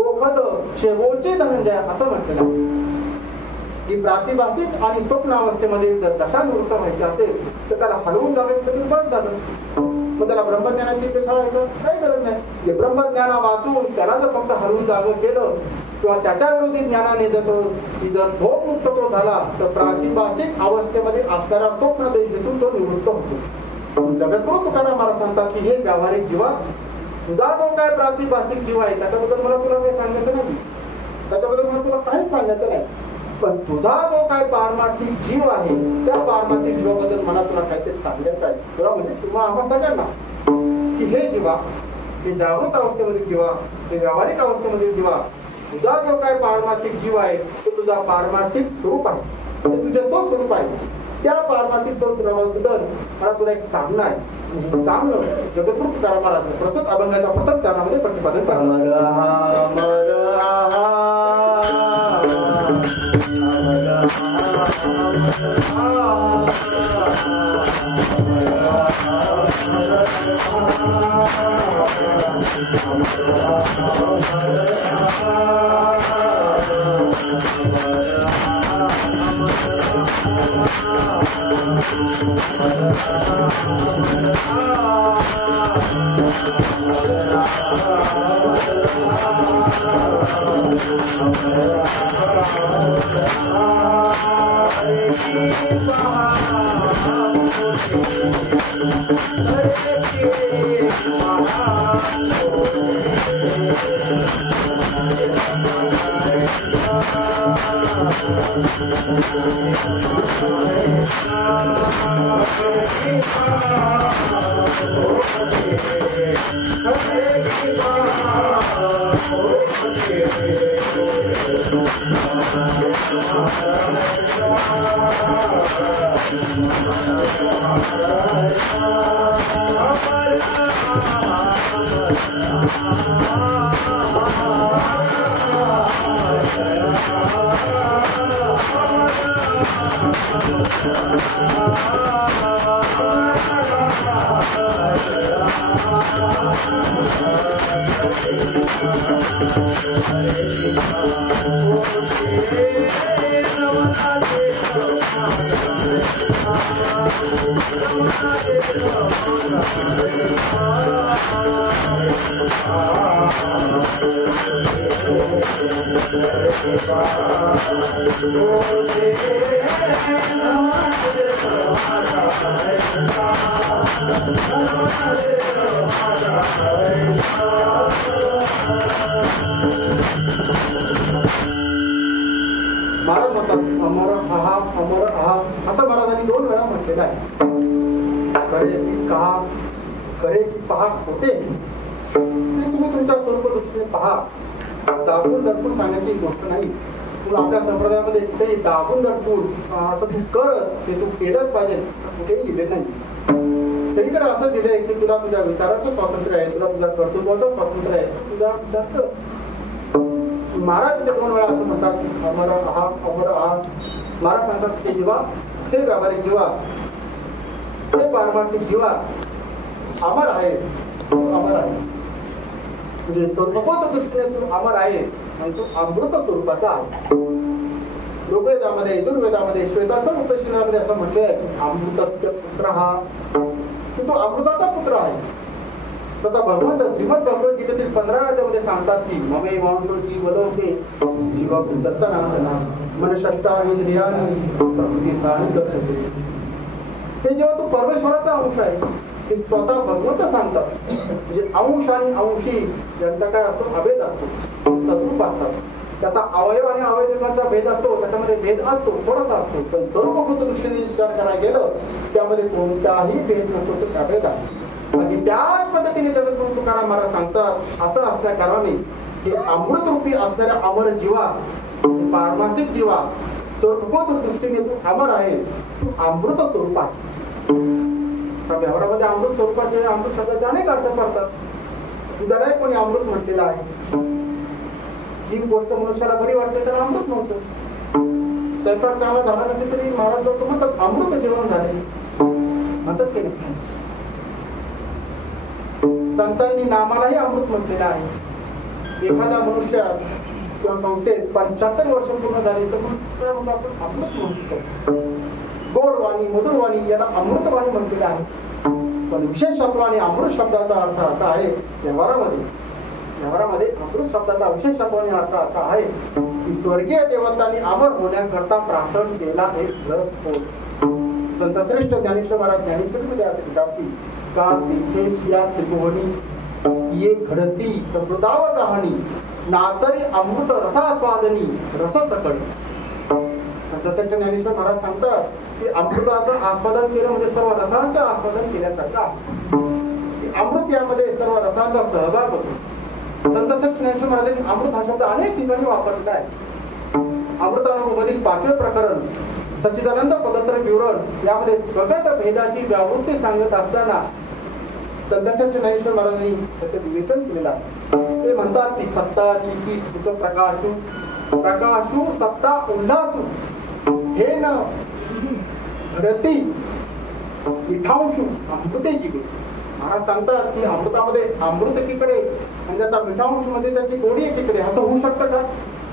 ओखद शेवटचे धनंजय असं म्हटलेलं आहे की प्रातिभासिक आणि स्वप्न अवस्थेमध्ये जर दशा निवृत्त व्हायची असेल तर त्याला हलवून जावे तर बंद झालं. मग त्याला ब्रह्मज्ञानाची कशा व्हायचं काही गरज नाही. ब्रह्मज्ञाना वाचून त्याला जर फक्त हलवून जावं केलं किंवा त्याच्या विरोधी ज्ञानाने जर झोप मुक्त तो झाला तर प्रातिभासिक अवस्थेमध्ये असणारा स्वप्न देशातून तो निवृत्त होतो. जगद्गुरू तुकाराम महाराज सांगतात की हे व्यावहारिक जीवा, तुझा जो काय प्रातिभासिक जीव आहे त्याच्याबद्दल मला तुला काही सांगायचं नाही. त्याच्याबद्दल मला तुला काहीच सांगायचं नाही. पण तुझा जो काय पारमार्थिक जीव आहे त्या पारमार्थिक जीवाबद्दल मला तुला काहीतरी सांगायचं आहे. तुला म्हणजे तुम्हा आम्हा सगळ्यांना की हे जीवा, हे जागृत अवस्थेमध्ये जीवा, हे व्यावहारिक अवस्थेमध्ये जीवा, तुझा जो काय पारमार्थिक जीव आहे तो तुझा पारमार्थिक स्वरूप आहे. ते तुझे तो स्वरूप आहे. त्या पारमार्थिक स्वरूपाबद्दल मला तुला एक सांगणं आहे. सांगणं जगद्गुरू तुकाराम महाराज प्रस्तुत अभंगाच्या प्रथम चरणामध्ये प्रतिपादन महाराज म्हणतात अमर आहा अमर आहा असं महाराजांनी 2 वेळा म्हटलेलं आहे. करे की कहा, करे की पहा होते ते तुम्ही तुमच्या स्वरूप दृष्टीने पहा. दाखवून दर्पण सांगण्याची गोष्ट नाही. तू आपल्या संप्रदायामध्ये कुठेही दाबून दडपून असं तू कर ते तू केलंच पाहिजे कुठेही लिहिले नाही. सगळीकडे असं दिलंय की तुला तुझ्या विचाराचं स्वातंत्र्य आहे, तुला तुझ्या कर्तृत्वाचं स्वातंत्र्य आहे, तुझा विचार कर. महाराज तिथे 2 वेळा असं म्हणतात की अमर आहात अमर आहात. महाराज सांगतात की जीवा हे व्यावहारिक जीवा हे पारमार्थिक जीवा अमर आहे, अमर आहे म्हणजे सर्वभूत दृष्टीने तू अमर आहे आणि तू अमृत स्वरूपाचा आहे. ऋग्वेदामध्ये यजुर्वेदामध्ये श्वेतासन उपनिषदामध्ये असं म्हटलंय की अमृतस्य पुत्र हा की तू अमृताचा पुत्र आहे. स्वतः भगवंत श्रीमद भगवद्गीतेतील 15 अध्यायामध्ये सांगतात की ममे वांशो जीवलोके जीवा पुत्रस्तना मनशक्ता इंद्रियानी प्रकृती करते. हे जेव्हा तू परमेश्वराचा अंश आहे ते स्वतः भगवंत सांगतात. म्हणजे अंश आणि अंशी यांचा काय असतो अभेद असतो, तद्रूप असतात. त्याचा अवयव आणि अवयवांचा भेद असतो, त्याच्यामध्ये भेद असतो थोडासा असतो, पण सर्वभूत दृष्टीने विचार करायला गेलं त्यामध्ये कोणताही भेद नसतो, तो अभेद आहे. आणि त्याच पद्धतीने जगद्गुरु तुकाराम महाराज सांगतात असं असल्या कारणाने की अमृतरूपी असणाऱ्या अमर जीवा पारमार्थिक जीवा सर्वभूत दृष्टीने तू अमर आहे, तू अमृत स्वरूप आहे. व्यवहारामध्ये अमृत स्वरूपाचे अमृत शब्दाचे अनेक अर्थ पडतात. उदाहरण कोणी अमृत म्हटलेलं आहे. जी गोष्ट मनुष्याला बरी वाटते त्याला अमृत म्हणतो. स्वयंपाक चांगला झाला नसेल तरी महाराज लोक म्हणतात अमृत जेवण झाले म्हणतात की नाही. संतांनी नामालाही अमृत म्हटलेलं आहे. एखादा मनुष्य किंवा संस्थेत 75 वर्ष पूर्ण झाली तर मग आपण अमृत म्हणतो. गोडवाणी मधुरवाणी याला अमृतवाणी म्हटलेलं आहे. पण विशेषत्व आणि अमृत शब्दाचा अर्थ असा आहे व्यवहारामध्ये अमृत शब्दाचा विशेषत्वाने अर्थ असा आहे की स्वर्गीय देवतांनी अमर होण्याकरता प्रार्थना केला एक रस होत. संत श्रेष्ठ ज्ञानेश्वर महाराज ज्ञानेश्वरीमध्ये असे लिहितात की का तिथे या त्रिभुवनी ये घडती समृदाव कहाणी नातरी अमृत रसास्वादनी रस सकळी. संत ज्ञानेश्वर महाराज सांगतात की अमृताचं आस्वादन केलं म्हणजे सर्व रसांचं आस्वादन केल्यासारखं आहे. अमृत यामध्ये सर्व रसांचा सहभाग होतो. संत ज्ञानेश्वर महाराजांनी अमृत हा शब्द अनेक ठिकाणी वापरला आहे. अमृतानुभवामधील 5वे प्रकरण सच्चिदानंद पदत्र विवरण यामध्ये स्वगत भेदाची व्यावृत्ती सांगत असताना संत ज्ञानेश्वर महाराजांनी त्याचे विवेचन केलेलं आहे. ते म्हणतात की सत्ता चिती सुख प्रकाशू सत्ता उल्हासू हे न घडती मिठांशू अमृते जिगे. महाराज सांगतात की अमृतामध्ये अमृत एकीकडे आणि त्याचा मिठांश मध्ये त्याची गोडी एकीकडे असं होऊ शकतं का?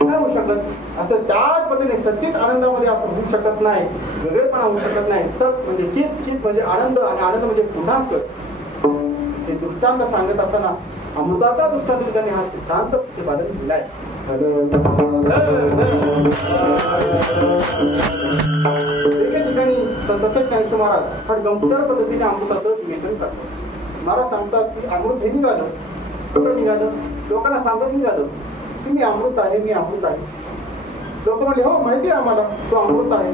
नाही होऊ शकत. असं त्याच पद्धतीने सच्चित आनंदामध्ये असं होऊ शकत नाही, वेगळेपणा होऊ शकत नाही. सत म्हणजे चित, चित म्हणजे आनंद आणि आनंद म्हणजे पुन्हा हे दृष्टांत सांगत असताना अमृताचा दृष्टांत त्यांनी हा सिद्धांत प्रतिपादन दिलाय. एके ठिकाणी संत ज्ञानेश्वर महाराज फार गंभीर पद्धतीने अमृताचं विवेचन करतात. महाराज सांगतात की अमृत हे निघालं, कुठं निघालं? लोकांना सांगत निघालं की मी अमृत आहे, मी अमृत आहे. लोक म्हणले हो माहिती आहे आम्हाला तो अमृत आहे,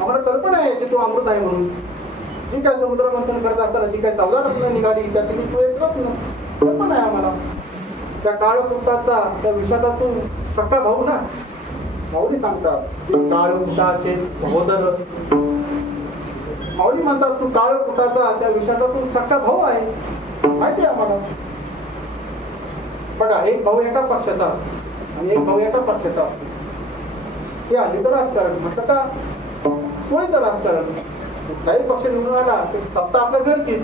आम्हाला कल्पना आहे याची तो अमृत आहे म्हणून. जी काय समुद्र मंथन करत असताना जी काय 14 रत्न निघाली त्यातली तू एक रत्न कल्पना आहे आम्हाला. त्या काळकुटाचा त्या विषाचा तू सक्का भाऊ ना. माऊली सांगतात काळकुटाचे सहोदर. माऊली म्हणतात तू काळकुटाचा त्या विषाचा तू सक्का भाऊ आहे, माहिती आहे आम्हाला. बघा एक भाऊ एका पक्षाचा आणि एक भाऊ एका पक्षाचा. हे आलीचं राजकारण म्हटलं का कोणीचं राजकारण. कुठलाही पक्ष निवडून आला तर सत्ता आपल्या घरचीच.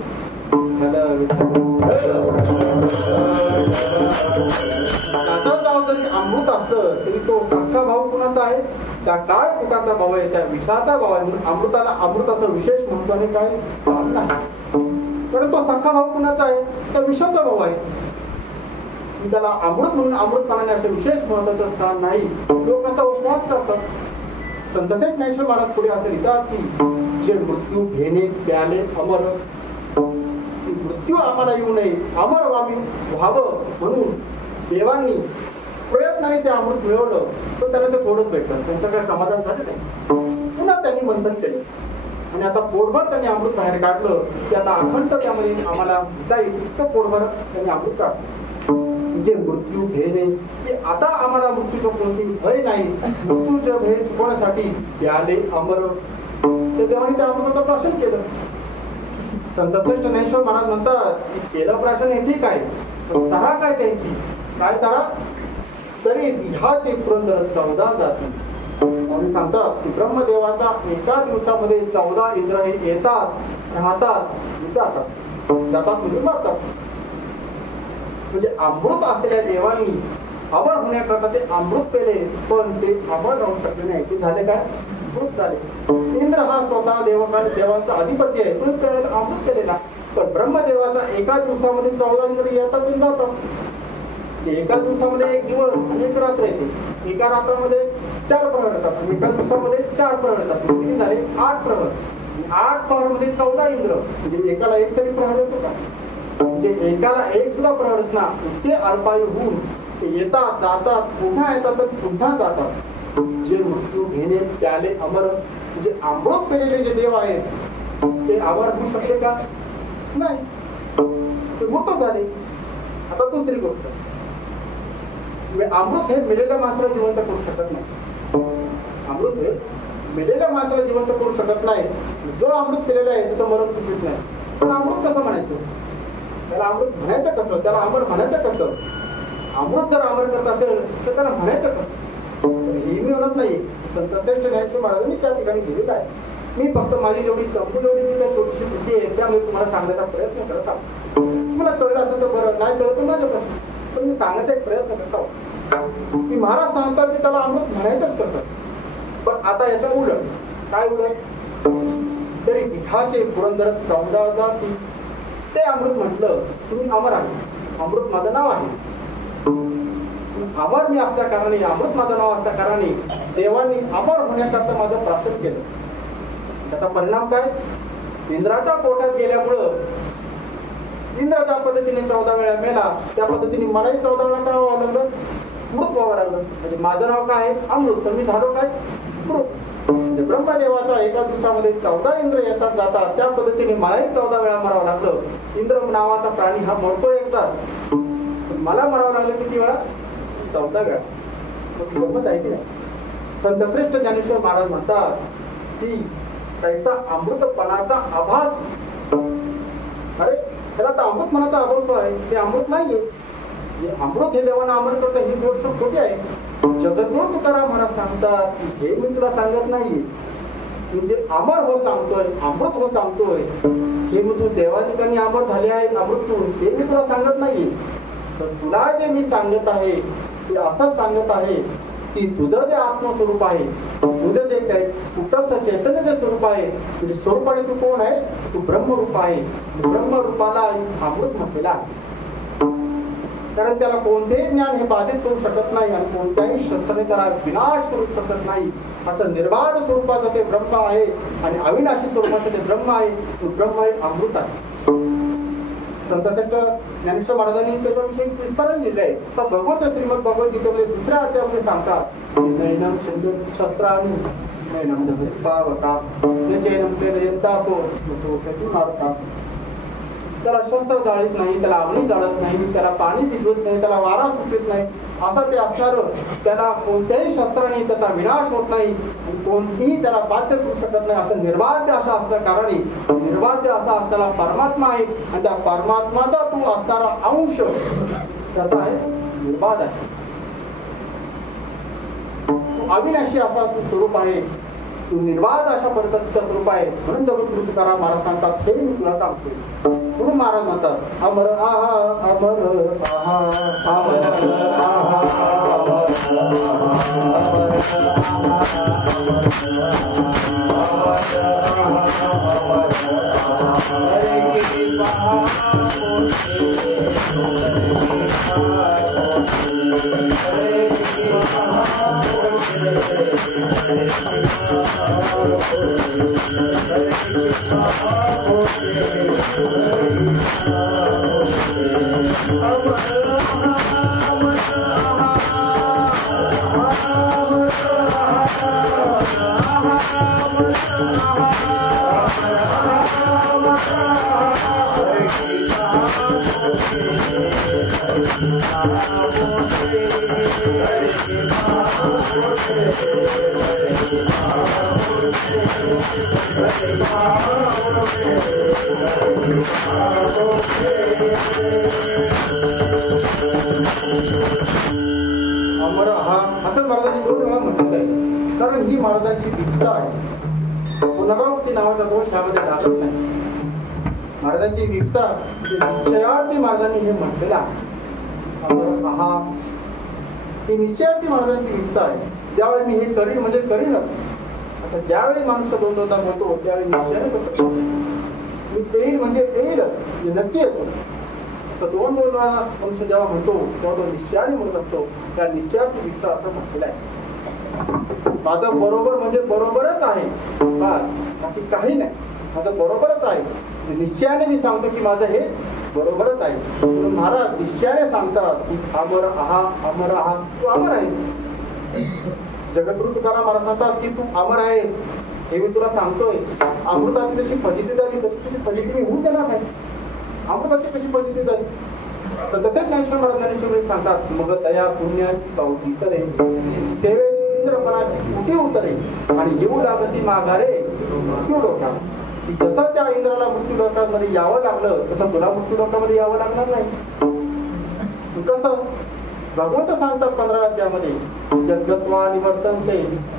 त्याचं नाव जरी अमृत असतं तरी तो सख्खा भाऊ कुणाचा आहे? त्या काळ कुटाचा भाऊ आहे, त्या विषाचा भाऊ आहे. म्हणून अमृताला अमृताचं विशेष महत्वाने काय नाही. कारण तो सख्खा भाऊ कुणाचा आहे? त्या विषाचा भाऊ आहे. त्याला अमृत म्हणून अमृतपणाने असं विशेष महत्वाचं स्थान नाही. लोक त्याचा उपवास करतात. संत ज्ञानेश्वर महाराज पुढे असे लिहितात की जे मृत्यू घेणे त्याले अमर. मृत्यू आम्हाला येऊ नये, अमर व्हावं म्हणून देवांनी प्रयत्नाने ते अमृत मिळवलं तर त्यांना ते थोडंच भेटलं. त्यांचं काही समाधान झालं नाही. पुन्हा त्यांनी मंथन केलं आणि आता पोटभर त्यांनी अमृत बाहेर काढलं की आता अखंड त्यामध्ये आम्हाला जाईल इतकं पोटभर त्यांनी अमृत काढलं. म्हणजे मृत्यू भेदे की आता आम्हाला मृत्यूचं कोणती भय नाही. मृत्यूचे भय चुकवण्यासाठी प्याले अमर. ते देवाने त्या अमृताचं प्राशन केलं. संत श्रेष्ठ ज्ञानेश्वर महाराज म्हणतात की केलं प्राशन हे ठीक आहे, तरा काय त्यांची काय तरा तरी विहाचे पुरंदर 14 जाती. म्हणून सांगतात की ब्रह्मदेवाचा एका दिवसामध्ये 14 इंद्र हे येतात, राहतात, जातात म्हणजे मरतात. म्हणजे अमृत असलेल्या देवांनी अमर होण्याकरता ते अमृत पेले, पण ते अमर राहू शकले नाही. ते झाले काय? मृत झाले. इंद्र हा स्वतः देवांचा अधिपती आहे, तो त्याला अमृत केलेला. पण ब्रह्मदेवाच्या एका दिवसामध्ये 14 इंद्र येतात आणि जातात. एका दिवसामध्ये एक दिवस आणि एक रात्र येते. एका रात्रामध्ये 4 प्रहर येतात आणि एका दिवसामध्ये 4 प्रहर येतात. किती झाले? 8 प्रहर. 8 प्रहरमध्ये 14 इंद्र, म्हणजे एकाला एक तरी प्रहर येतो का? म्हणजे एकाला एक सुद्धा प्रहर येत ना. इतके अल्पायू होऊन ते येतात, जातात, पुन्हा येतात आणि पुन्हा जातात. जे मृत्यू घेणे त्याले अमर. म्हणजे अमृत पेलेले जे देव आहेत ते अमर होऊ शकते का? नाही, ते मृत झाले. आता दुसरी गोष्ट, अमृत हे मेलेल्या माणसाला जिवंत करू शकत नाही. अमृत हे मेलेल्या माणसाला जिवंत करू शकत नाही. जो अमृत केलेला आहे त्याचं मरण चुकीत नाही. पण अमृत कसं म्हणायचं? त्याला अमृत म्हणायचं कसं? त्याला अमर म्हणायचं कसं? अमृत जर अमर करत असेल तर त्याला म्हणायचं कसं? हे मिळत नाही. संत श्रेष्ठ ज्ञानेश्वर महाराजांनी त्या ठिकाणी दिलेलं आहे. मी फक्त माझी जेवढी चंपूजेवढी छोटीशी बुद्धी आहे त्यामुळे तुम्हाला सांगण्याचा प्रयत्न करत आहोत. तुम्हाला कळलं असेल तर बरं, नाही कळलं तर माझ्या प्रश्न, पण मी सांगण्याचा एक प्रयत्न करत आहोत की महाराज सांगतात की त्याला अमृत म्हणायचंच कसं. पण आता याच्या उलट काय उलट, तरी विठाचे पुरंदर 14 जाती. ते अमृत म्हटलं, तुम्ही अमर आहे, अमृत माझं नाव आहे. अमर मी असल्या कारणाने, अमृत माझं नाव असल्या कारणाने देवांनी अमर होण्याकरता माझं प्रार्थना केलं. त्याचा परिणाम काय? इंद्राच्या पोटात गेल्यामुळं इंद्र ज्या पद्धतीने 14 वेळा मेला त्या पद्धतीने मलाही 14 वेळा काय व्हावं लागलं? मृत व्हावं लागलं. म्हणजे माझं नाव काय आहे? अमृत. तर मी झालो काय? मृत. म्हणजे ब्रह्मदेवाच्या एका दिवसामध्ये 14 इंद्र येतात जातात, त्या पद्धतीने मलाही 14 वेळा मरावं लागलं. इंद्र नावाचा प्राणी हा मरतो एकदाच, मला मरावं लागलं किती वेळा? 14 वेळा. गंमत आहे की नाही? संत श्रेष्ठ ज्ञानेश्वर महाराज म्हणतात की त्याचा अमृतपणाचा आभास, अरे त्याला तर अमृतपणाचा आभास आहे, ते अमृत नाहीये. अमृत हे देवांना अमृत करतं ही गोष्ट खोटी आहे. जगद्गुरु तुकाराम महाराज सांगतात की हे मी तुला सांगत नाही, म्हणजे अमर हो सांगतोय, अमृत हो सांगतोय. हे मग तू देवा ठिकाणी अमर झाले आहे अमृत तू, हे मी तुला सांगत नाहीये. तर तुला जे मी सांगत आहे ते असं सांगत आहे की तुझं जे आत्मस्वरूप आहे, तुझं जे काही कुठं चैतन्य जे स्वरूप आहे, म्हणजे स्वरूपाने तू कोण आहे? तू ब्रह्मरूप आहे. ब्रह्मरूपाला अमृत म्हटलेला आहे. कारण त्याला कोणतेही ज्ञान हे बाधित करू शकत नाही आणि कोणत्याही शस्त्राने त्याला विनाश करू शकत नाही. असं निर्वाध स्वरूपाचं ते ब्रह्म आहे आणि अविनाशी स्वरूपाचं ते ब्रह्म आहे. तो ब्रह्म आहे, अमृत आहे. संत श्रेष्ठ ज्ञानेश्वर महाराजांनी त्याच्याविषयी विस्ताराने लिहिलंय. तर भगवत श्रीमद भगवद्गीतेमध्ये 2ऱ्या अध्यायामध्ये सांगतात नैनम शस्त्राणी नैनम पावका नचैनम प्रेरयन्तापो नचोषति मारुता. त्याला शस्त्र जाळीत नाही, त्याला अग्नी जाळत नाही, त्याला पाणी भिजवत नाही, त्याला वारा सुटत नाही. असं ते असणार, त्याला कोणत्याही शस्त्राने त्याचा विनाश होत नाही आणि कोणतीही त्याला बाध्य करू शकत नाही. असं निर्बाध्य असं असल्या कारणाने निर्बाध्य असा असलेला परमात्मा आहे आणि त्या परमात्माचा तू असणारा अंश त्याचा आहे निर्बाध आहे. अविनाशी असा तू स्वरूप आहे, तू निर्वाध अशा पद्धतीचं स्वरूप आहे. म्हणून जगद्गुरु तुकाराम महाराज सांगतात हे मी तुला सांगतो. गुरु महाराज म्हणतात अमर आहा अमर आहा अमर आहा अमर हा असं महाराजांनी 2 वेळा म्हटलेलं आहे, कारण ही महाराजांची दीक्षा आहे. पुनरावृत्ती नावाचा दोष ह्यामध्ये लागत नाही. महाराजांची दीक्षा निश्चयार्थी महाराजांनी हे म्हटलेलं आहे. अमर हा ही निश्चयार्थी महाराजांची दीक्षा आहे. ज्यावेळी मी हे करीन म्हणजे करीनच असं ज्यावेळी माणूस 2-2दा म्हणतो त्यावेळी निश्चयाने करतो. मी येईल म्हणजे येईलच, नक्की येतो. 2-2 वेळा मनुष्य जेव्हा म्हणतो तेव्हा तो निश्चयाने म्हणत असतो. त्या निश्चयाची दीक्षा असं म्हटलेलं आहे. माझं बरोबर म्हणजे बरोबरच आहे, बाकी काही नाही. माझं बरोबरच आहे. निश्चयाने मी सांगतो की माझं हे बरोबरच आहे. म्हणून महाराज निश्चयाने सांगतात की अमर आहा, अमर आहा, तू अमर आहे. जगद्गुरु तुकाराम महाराज सांगतात की तू अमर आहे, हे मी तुला सांगतोय. अमृताची जशी फजिती झाली तशी तुझी फजिती मी होऊन देणार नाही. अमृताची कशी फजिती झाली तर तसेच ज्ञानेश्वर महाराज सांगतात, मग दया पुण्याची पावती करे, सेवेची इंद्रपणाची उठी उतरे, आणि येऊ लागती माघारे मृत्यू लोकात. जसं त्या इंद्राला मृत्यू लोकांमध्ये यावं लागलं तसं तुला मृत्यू लोकांमध्ये यावं लागणार नाही. कसं भगवंत सांगतात 15व्या अध्यायामध्ये, जगत्वा निवर्तनते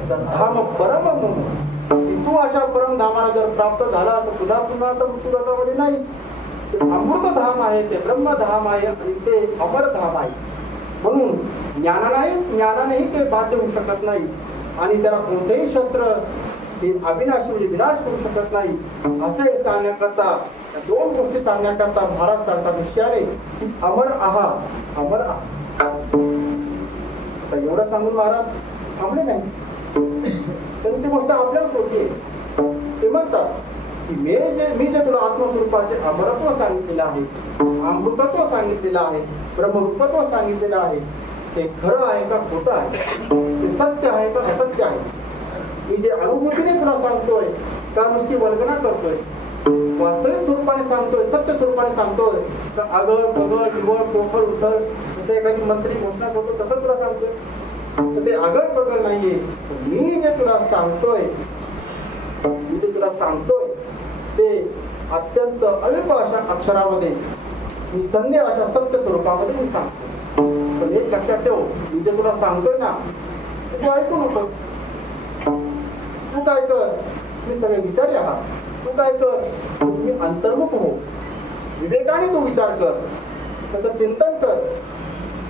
धाम परम की तू अशा परमधामाला जर प्राप्त झाला तर तुला पुन्हा आता मृत्यू लोकांमध्ये नाही. ते अमृत धाम आहे, ते ब्रह्मधाम आहे आणि ते अमरधाम आहे. म्हणून ज्ञानानेही ते बाध्य होऊ शकत नाही आणि त्याला कोणतेही शस्त्र अविनाशी म्हणजे विनाश करू शकत नाही. असे सांगण्याकरता 2 गोष्टी सांगण्याकरता महाराज सांगतात निश्चयाने की अमर आहा, अमर आहा. आता एवढं सांगून महाराज थांबले नाही, तर ती गोष्ट आपल्यालाच होती. ते म्हणतात की मी जे तुला आत्मस्वरूपाचे अमरत्व सांगितलेलं आहे, अमृतत्व सांगितलेलं आहे, ब्रह्मरूपत्व सांगितलेलं आहे, ते खरं आहे का खोटं आहे, ते सत्य आहे का असत्य आहे. मी जे अनुभूतीने तुला सांगतोय का नुसती वल्गना करतोय, वास्तविक स्वरूपाने सांगतोय, सत्य स्वरूपाने सांगतोय का आगळ बगळ निवळ पोखळ उथळ जसं एखादी मंत्री घोषणा करतो तसं तुला सांगतोय. तर ते आगळ बगळ नाहीये. मी जे तुला सांगतोय ते अत्यंत अल्प अशा अक्षरामध्ये मी संदेह अशा सत्य स्वरूपामध्ये मी सांगतो. पण एक लक्षात ठेव, मी जे तुला सांगतोय ना तू ऐकू नको. तू काय कर, तुम्ही सगळे विचारी आहात, तू काय कर, तुम्ही अंतर्मुख हो, विवेकाने तू विचार कर, त्याचं चिंतन कर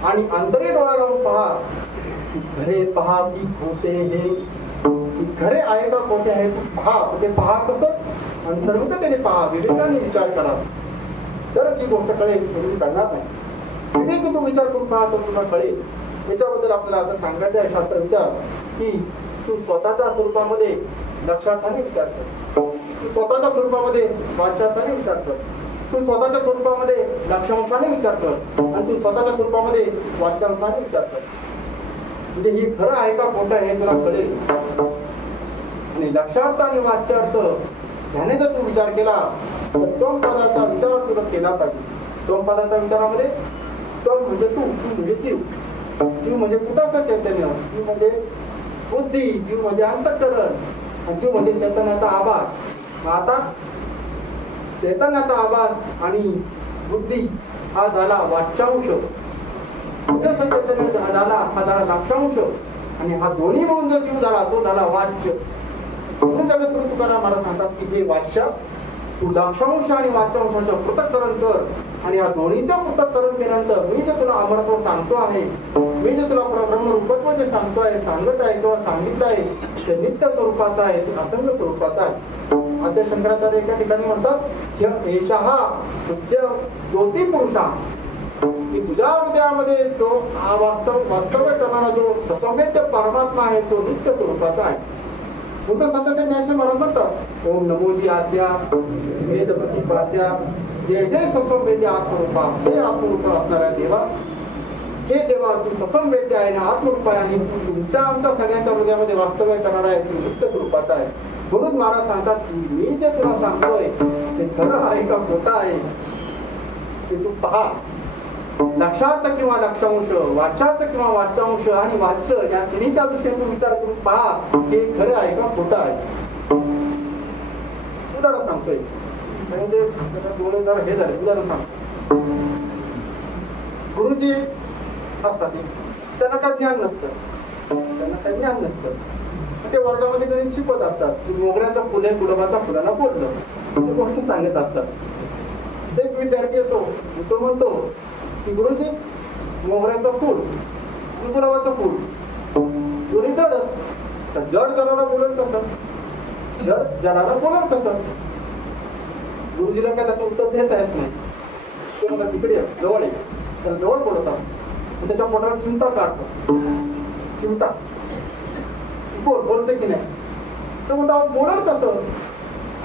आणि अंतरी डोळा लावून पहा की खरे पहा की खोटे हे, की खरे आहे का खोटे आहे पहा. ते पहा कसं, अंतर्मुखतेने पहा, विवेकाने विचार करा, तरच ही गोष्ट कळेल. तुम्ही करणार नाही. विवेक तू विचार करून पहा तर तुला कळेल. याच्याबद्दल आपल्याला असं सांगायचं आहे शास्त्र विचार की तू स्वतःच्या स्वरूपामध्ये लक्षार्थाने विचार कर, तू स्वतःच्या स्वरूपामध्ये वाच्यार्थाने विचार कर, तू स्वतःच्या स्वरूपामध्ये लक्षांशाने विचार कर आणि तू स्वतःच्या स्वरूपामध्ये वाच्यार्थाने विचार कर. म्हणजे हे खरं आहे का खोटं आहे हे तुला कळेल. आणि लक्षार्थ आणि वाच्यार्थ ह्याने जर तू विचार केला तर त्वम पदाचा विचार तुला केला पाहिजे. त्वम पदाच्या विचारामध्ये त्वम म्हणजे तू म्हणजे जीव, जीव म्हणजे कुठाचं चैतन्य, जीव म्हणजे बुद्धी, जीव म्हणजे अंतःकरण, जीव म्हणजे चैतन्याचा आभास. आता चैतन्याचा आभास आणि बुद्धी हा झाला वाच्यांश, चैतन्य झाला हा झाला लक्षांश, आणि हा दोन्ही मिळून जर जीव झाला तो झाला वाच्य. म्हणून जगद्गुरु तुकाराम महाराज सांगतात की हे वाच्य तू लक्षांश आणि वाच्यांशाचं पृथक्करण कर, आणि या दोन्हीचं पृथक्करण केल्यानंतर मी जे तुला अमरत्व सांगतो आहे, मी जे तुला ब्रह्मरूपत्व जे सांगतो आहे, सांगत आहे किंवा सांगितलं आहे ते नित्य स्वरूपाचं आहे, ते असंग स्वरूपाचं आहे. आद्य शंकराचार्य एका ठिकाणी म्हणतात एषः सत्य ज्योती पुरुषा, की तुझ्या हृदयामध्ये जो हा वास्तव्य करणारा जो ससंवेद्य परमात्मा आहे तो नित्य स्वरूपाचा आहे. म्हणून संत ज्ञानेश्वर महाराज म्हणतात ओम नमोजी आद्या वेद प्रतिपाद्या जय जय ससंवेद्य आत्मरूपा, हे आत्मरूप असणाऱ्या देवा, हे देवा तू ससंवेद्य आहे ना, आत्मरूप आहे आणि तुमच्या आमच्या सगळ्यांच्या हृदयामध्ये वास्तव्य करणारा आहे, तू नित्य स्वरूपाचा आहे. म्हणून महाराज सांगतात की मी जे तुला सांगतोय ते खरं आहे का खोटं आहे ते तू पहा. लक्षार्थ किंवा लक्षांश, वाच्यार्थ किंवा वाचांश आणि वाच्य या तिन्हीच्या दृष्टीने विचार करून पहा हे खरं आहे का खोटं आहे. उदाहरण सांगतोय म्हणजे दोन जरा हे झाले. उदाहरण सांगतो. गुरुजी असतात त्यांना काय ज्ञान नसतं. ते वर्गामध्ये गणित शिकवत असतात की मोगऱ्याचं फुले गुलाबाच्या फुलांना बोललं ते गोष्टी सांगत असतात. एक विद्यार्थी येतो तो म्हणतो की गुरुजी मोगऱ्याचं फुल गुलाबाचं फुल दोन्ही जडच. तर जड जडाला बोलत कसं, जड जडाला बोलत कसं. गुरुजीला काय त्याचं उत्तर देता येत नाही. ते मला तिकडे जवळ आहे त्याला जवळ बोलतात त्याच्या पोटाला चिमटा काढतो. चिमटा बोलते की नाही तर म्हणतो बोलत कसं.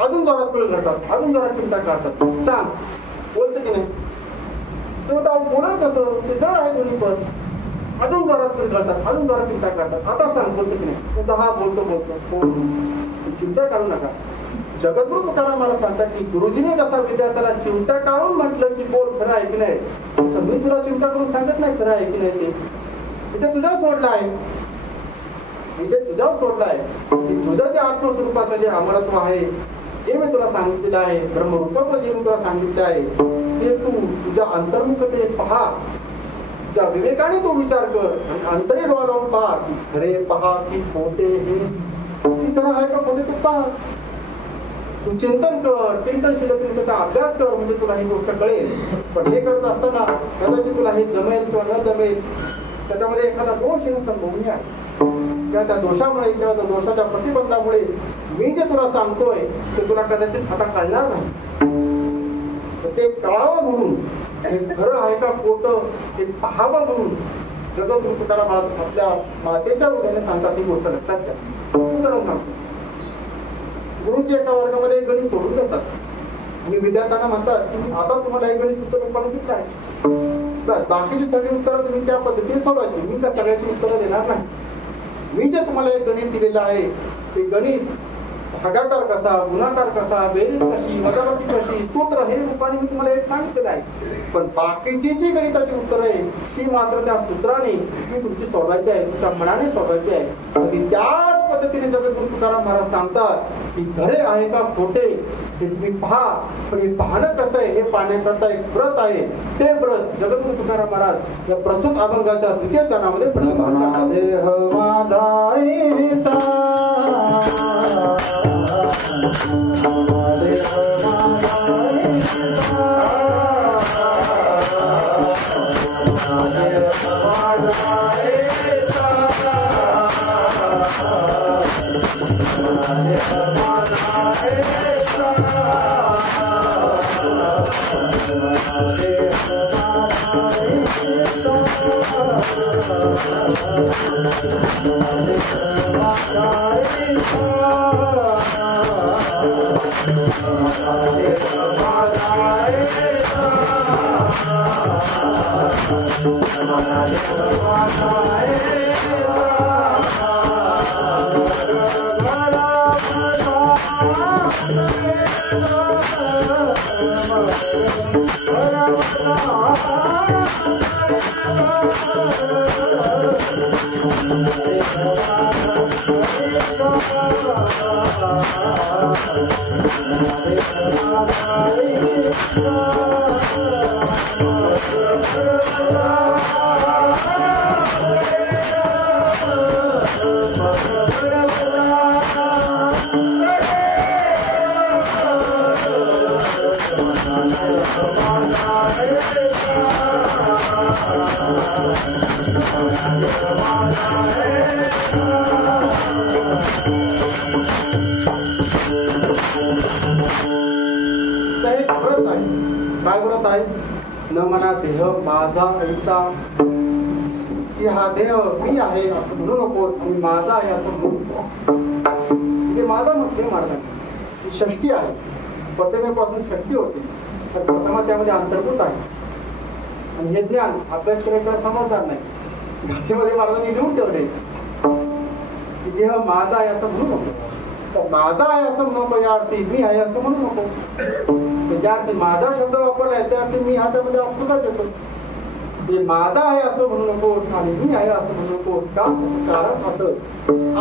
अजून जोरात पिळ घडतात, अजून जोरात चिमटा काढतात. सांग बोलते की नाही. ते म्हणतो बोलत कसं, ते जड आहे दोन्ही पण. अजून जोरात पिळ घडतात, अजून जोरात चिमटा काढतात. आता सांग बोलते की नाही. म्हणतो हा बोलतो. चिमटा काढू नका. जगद्गुरु तुकाराम मला सांगतात की गुरुजीने जसा विद्यार्थ्याला चिमटा काढून म्हटलं की बोल खरं आहे की नाही, तर मी तुला चिमटा करून सांगत नाही खरं आहे की नाही. ते तुझ्यावर सोडलं आहे. तुझ्यावर सोडलं आहे की तुझं जे आत्मस्वरूपाचं जे अमरत्व आहे, जे मी तुला सांगितलेलं आहे, ब्रह्मरूपत्व जे मी तुला सांगितलं आहे, ते तू तुझ्या अंतर्मुखते पहा. तुझ्या विवेकाने तू विचार कर आणि अंतरी डोळा लावून पहा की खरे पहा की खोटे हे खरं आहे का खोटे तू पहा. तू चिंतन कर, चिंतनशील त्याचा अभ्यास कर म्हणजे तुला ही गोष्ट कळेल. पण हे करत असताना कदाचित तुला हे जमेल किंवा न जमेल, त्याच्यामध्ये एखादा दोष येणं संभवनीय आहे. किंवा त्या दोषामुळे किंवा त्या दोषाच्या प्रतिबंधामुळे मी जे तुला सांगतोय ते तुला कदाचित आता कळणार नाही. तर ते कळावं म्हणून, हे खरं आहे का खोटं ते पाहावं म्हणून जगद्गुरु तुकाराम आपल्या मातेच्या रूपाने सांगतात. ही गोष्ट लक्षात घ्या. उदाहरण सांगतो. गुरुजी एका वर्गामध्ये गणित सोडून देतात आणि विद्यार्थ्यांना म्हणतात की आता तुम्हाला एक गणित सूत्र रूपाने दिसत आहे, बाकीची सगळी उत्तरं तुम्ही त्या पद्धतीने सोडवायची. मी त्या सगळ्याची उत्तरं देणार नाही. मी जे तुम्हाला एक गणित दिलेलं आहे ते गणित भागाकार कसा, गुणाकार कसा, बेरीज कशी, वजाबाकी कशी, सूत्र हे रूपाने मी तुम्हाला एक सांगितलेलं आहे. पण बाकीची जी गणिताची उत्तर आहे ती मात्र त्या सूत्राने मी तुमची सोडवायची आहे, तुमच्या मनाने सोडवायची आहे. आणि त्याच पद्धतीने जगद्गुरु तुकाराम महाराज सांगतात की खरे आहे का खोटे हे तुम्ही पहा. पण हे पाहणं कसं आहे हे पाहण्याकरता एक व्रत आहे. ते व्रत जगद्गुरु तुकाराम महाराज या प्रस्तुत अभंगाच्या द्वितीय चरणामध्ये काय व्रत आहे. न मना देह माझा ऐसा की हा देह मी आहे असं म्हणू नको आणि माझा आहे असं म्हणू. ते माझा म्हणजे मार्गाने षष्टी आहे. प्रतिमेपासून षष्टी होते तर प्रथमा त्यामध्ये अंतर्भूत आहे. आणि हे ज्ञान अभ्यास केल्याशिवाय समजणार नाही. घाटीमध्ये महाराजांनी लिहून ठेवले की देह माझा आहे असं म्हणू नको. तर माझा आहे असं म्हणू नको या अर्थी मी आहे असं म्हणू नको. ज्या अर्थी माझा शब्द वापरलाय त्या अर्थी मी हा त्यामध्ये अपसुकाच येतो. हे माझा आहे असं म्हणू नकोस आणि मी आहे असं म्हणू नकोस. का? कारण असं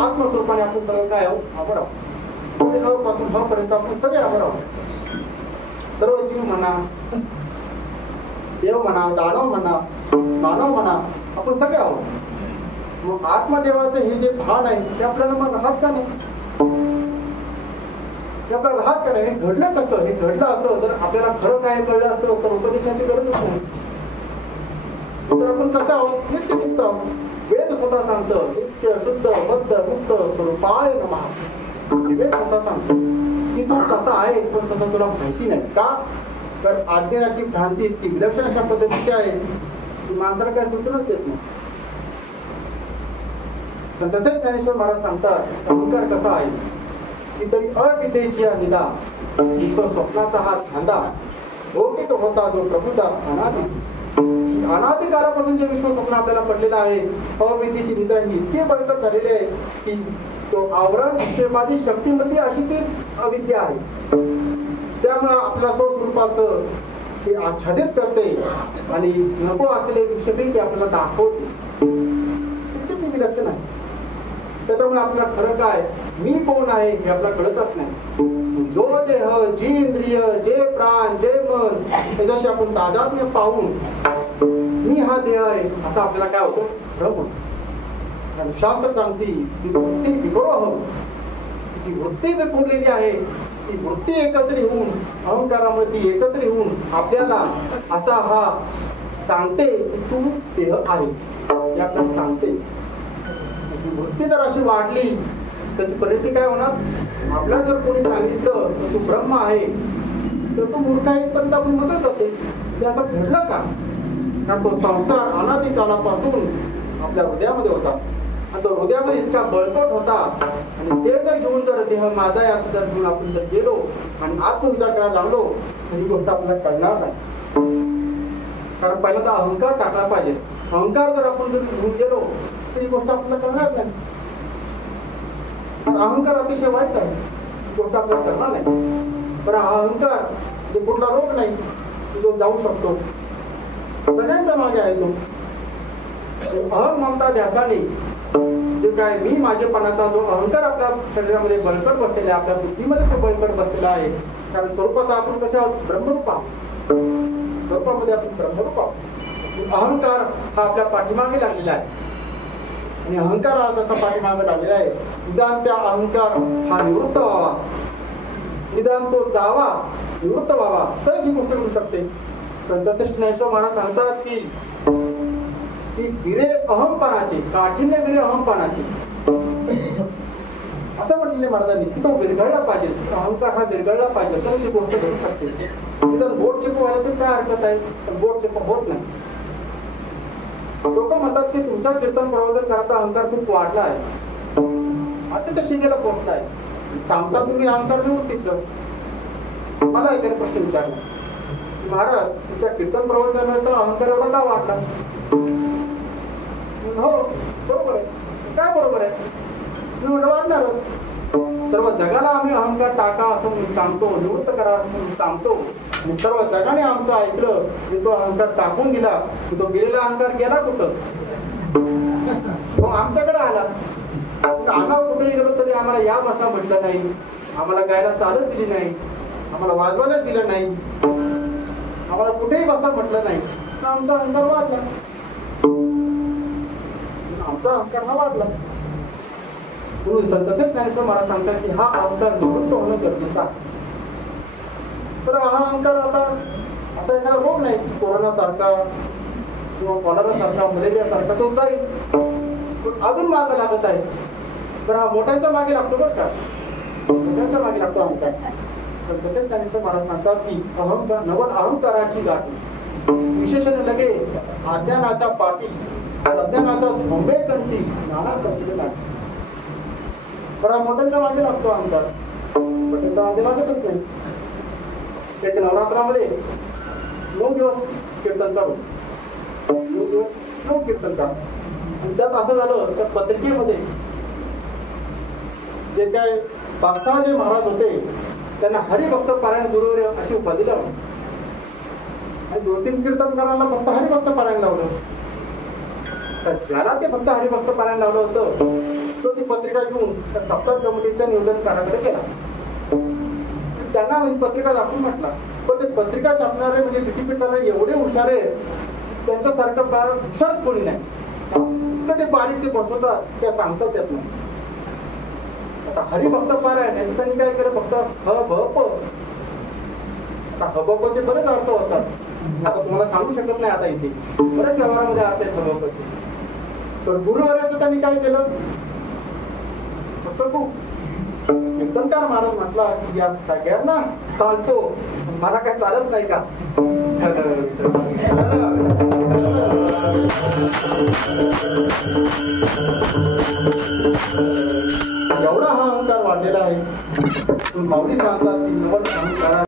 आत्मस्वरूपाने आपण सगळं काय आहोत? आपण आहोत. म्हणजे अ पासून ह पर्यंत आपण सगळे आपण आहोत. सर्व जीव म्हणा, देव म्हणा, दानव म्हणा, मानव म्हणा, आपण सगळे आहोत. मग आत्मदेवाचं हे जे भान आहे ते आपल्याला मग राहत का नाही? हे आपल्याला राहत का नाही? हे घडलं कसं? हे घडलं असं जर आपल्याला खरं काय कळलं असतं तर उपदेशाची गरजच नाही. तर आपण कसं आहोत? नित्यमुक्त आहोत. वेद स्वतः सांगतं नित्य शुद्ध बद्ध मुक्त स्वरूपाय नमः. वेद स्वतः सांगतो की तू कसा आहे पण तसं तुला माहिती नाही. का? तर अज्ञानाची भ्रांती इतकी विलक्षण अशा पद्धतीची आहे की माणसाला काय सुचूनच देत नाही. तसेच ज्ञानेश्वर महाराज सांगतात अहंकार कसा आहे की तरी अविद्येची निदा ईश्वर स्वप्नाचा हा धांदा भौतिक होता जो प्रभुता अनादि. अनादिकालापासून जे विश्व स्वप्न आपल्याला पडलेलं आहे अविद्येची निदा ही इतकी बळकट झालेली आहे की तो आवरण विक्षेपादी शक्तीमध्ये अशी ती अविद्या आहे. त्यामुळे आपल्या तो स्वरूपाचं ते आच्छादित करते आणि नको असलेले विक्षेपी ते आपल्याला दाखवते. किती विलक्षण आहे. त्याच्यामुळे आपल्याला खरं काय मी कोण आहे हे आपल्याला कळतच नाही. जो देह जी इंद्रिय जे प्राण जे मन त्याच्याशी आपण तादात्म्य पाहून मी हा देह आहे असं आपल्याला काय होतं? भ्रम. शास्त्र सांगती की वृत्ती विकोह, जी वृत्ती विखुरलेली आहे ती वृत्ती एकत्र होऊन अहंकारामध्ये एकत्र होऊन आपल्याला असा हा सांगते की तू देह आहे हे आपल्याला सांगते. वृत्ती जर अशी वाढली त्याची परिस्थिती काय होणार? आपल्याला जर कोणी सांगितलं तर तू ब्रह्म आहे तर तू मूर्ख आहे पर्यंत आपण म्हणत जाते. ते असं घडलं का? कारण तो संसार अनादी कालापासून आपल्या हृदयामध्ये होता आणि तो हृदयामध्ये इतका बळकट होता आणि ते जर घेऊन जर देह माझा आहे असं जर घेऊन आपण जर गेलो आणि आत्मविचार करायला लागलो तर ही गोष्ट आपल्याला कळणार नाही. कारण पहिला तर अहंकार टाकला पाहिजे. अहंकार जर आपण जर घेऊन गेलो तर ही गोष्ट आपल्याला कळणार नाही. अहंकार अतिशय वाईट आहे. ही गोष्ट आपल्याला करणार नाही. पण हा अहंकार जो कुठला रोग नाही तो जाऊ शकतो. सगळ्यांच्या मागे आहे तो. अहम ममता ध्यासाने जे काय मी माझेपणाचा जो अहंकार आपल्या शरीरामध्ये बळकट बसलेला आहे, आपल्या बुद्धीमध्ये तो बळकट बसलेला आहे. कारण स्वरूपात आपण कशा ब्रह्मरूप आहोत. स्वरूपामध्ये आपण ब्रह्मरूप आहोत. अहंकार हा आपल्या पाठीमागे लागलेला आहे आणि अहंकार हा जसा पाठीमागे लागलेला आहे निदान त्या अहंकार हा निवृत्त व्हावा, निदान तो जावा निवृत्त व्हावा तर ही गोष्ट होऊ शकते. संत ज्ञानेश्वर महाराज सांगतात की विरे अहमपणाचे काठीण्य विरे अहमपणाचे असं म्हटलेले महाराजांनी की तो विरघळला पाहिजे. अहंकार हा विरघळला पाहिजे तर ती गोष्ट घडू शकते. जर बोट चिप व्हायला तर काय हरकत आहे? पण बोट चिप होत नाही. लोक म्हणतात की तुमच्या कीर्तन प्रवचन करायचा अहंकार खूप वाढला आहे, आता त्या शिगेला पोहोचलाय. सांगता तुम्ही अहंकार व्यवस्थित. मला एखादा प्रश्न विचारला महाराज तुमच्या कीर्तन प्रवचनाचा अहंकार एवढा का वाढला? हो बरोबर आहे. काय बरोबर आहे? मी म्हटलं वाढणारच. सर्व जगाला आम्ही अहंकार टाका असं म्हणून सांगतो, निवृत्त करा असं म्हणून सांगतो आणि सर्व जगाने आमचं ऐकलं की तो अहंकार टाकून दिला. तो गेलेला अहंकार गेला कुठं? मग आमच्याकडे आला. आम्हाला कुठेही गेलो तरी आम्हाला या भाषा म्हटलं नाही, आम्हाला गायला चालत दिली नाही, आम्हाला वाजवायला दिलं नाही, आम्हाला कुठेही भाषा म्हटलं नाही. आमचा अहंकार वाढला. आमचा अहंकार हा वाढला. म्हणून संत ज्ञानेश्वर महाराज सांगतात की हा अहंकार निवृत्त होणं गरजेचं आहे. तर हा अहंकार आता असा एखादा रोग नाही कोरोना सारखा किंवा कॉलरा सारखा मलेरिया सारखा तो जाईल, पण अजून मागे लागत आहे. तर हा मोठ्यांच्या मागे लागतो बरं का, मोठ्यांच्या मागे लागतो अहंकार. संत ज्ञानेश्वर महाराज सांगतात की अहंकार नवल अहंकाराची गाठी विशेषण लगे अज्ञानाच्या पाठी अज्ञानाचा झोंबे कंठी नाना कसले नाही. पण हा मोठ्यांच्या मागे लागतो अहंकार, मोठ्यांच्या मागे लागतच नाही. एक नवरात्रामध्ये 9 दिवस कीर्तन करू, 9 दिवस 9 कीर्तन करा. आणि त्यात असं झालं त्या पत्रिकेमध्ये जे काय 5-6 जे महाराज होते त्यांना हरिभक्त पारायण गुरुवर्य अशी उपाधी लावली. आणि 2-3 कीर्तनकारांना फक्त हरिभक्त पारायण लावलं. तर ज्याला ते फक्त हरिभक्त पारायण लावलं होतं तो ती पत्रिका घेऊन त्या सप्ताह कमिटीच्या नियोजनकाराकडे गेला. त्यांना ही पत्रिका दाखवून म्हटला, पण ते पत्रिका छापणारे म्हणजे विकिपीडियाला एवढे हुशार आहेत, त्यांच्यासारखं फार हुशारच कोणी नाही. तर ते बारीक ते बसवतात, त्या सांगतात येत नाही. आता हरिभक्त पारायण याचं त्यांनी काय केलं, फक्त ह भ प. आता हबपचे बरेच अर्थ होतात, आता तुम्हाला सांगू शकत नाही. आता इथे बरेच व्यवहारामध्ये अर्थ आहेत हबपचे. तर गुरुवर्याचं त्यांनी काय केलं, फक्त खूप कीर्तनकार महाराज म्हटला की या सगळ्यांना चालतो, मला काय चालत नाही का. एवढा हा अहंकार वाढलेला आहे. माऊली सांगतात की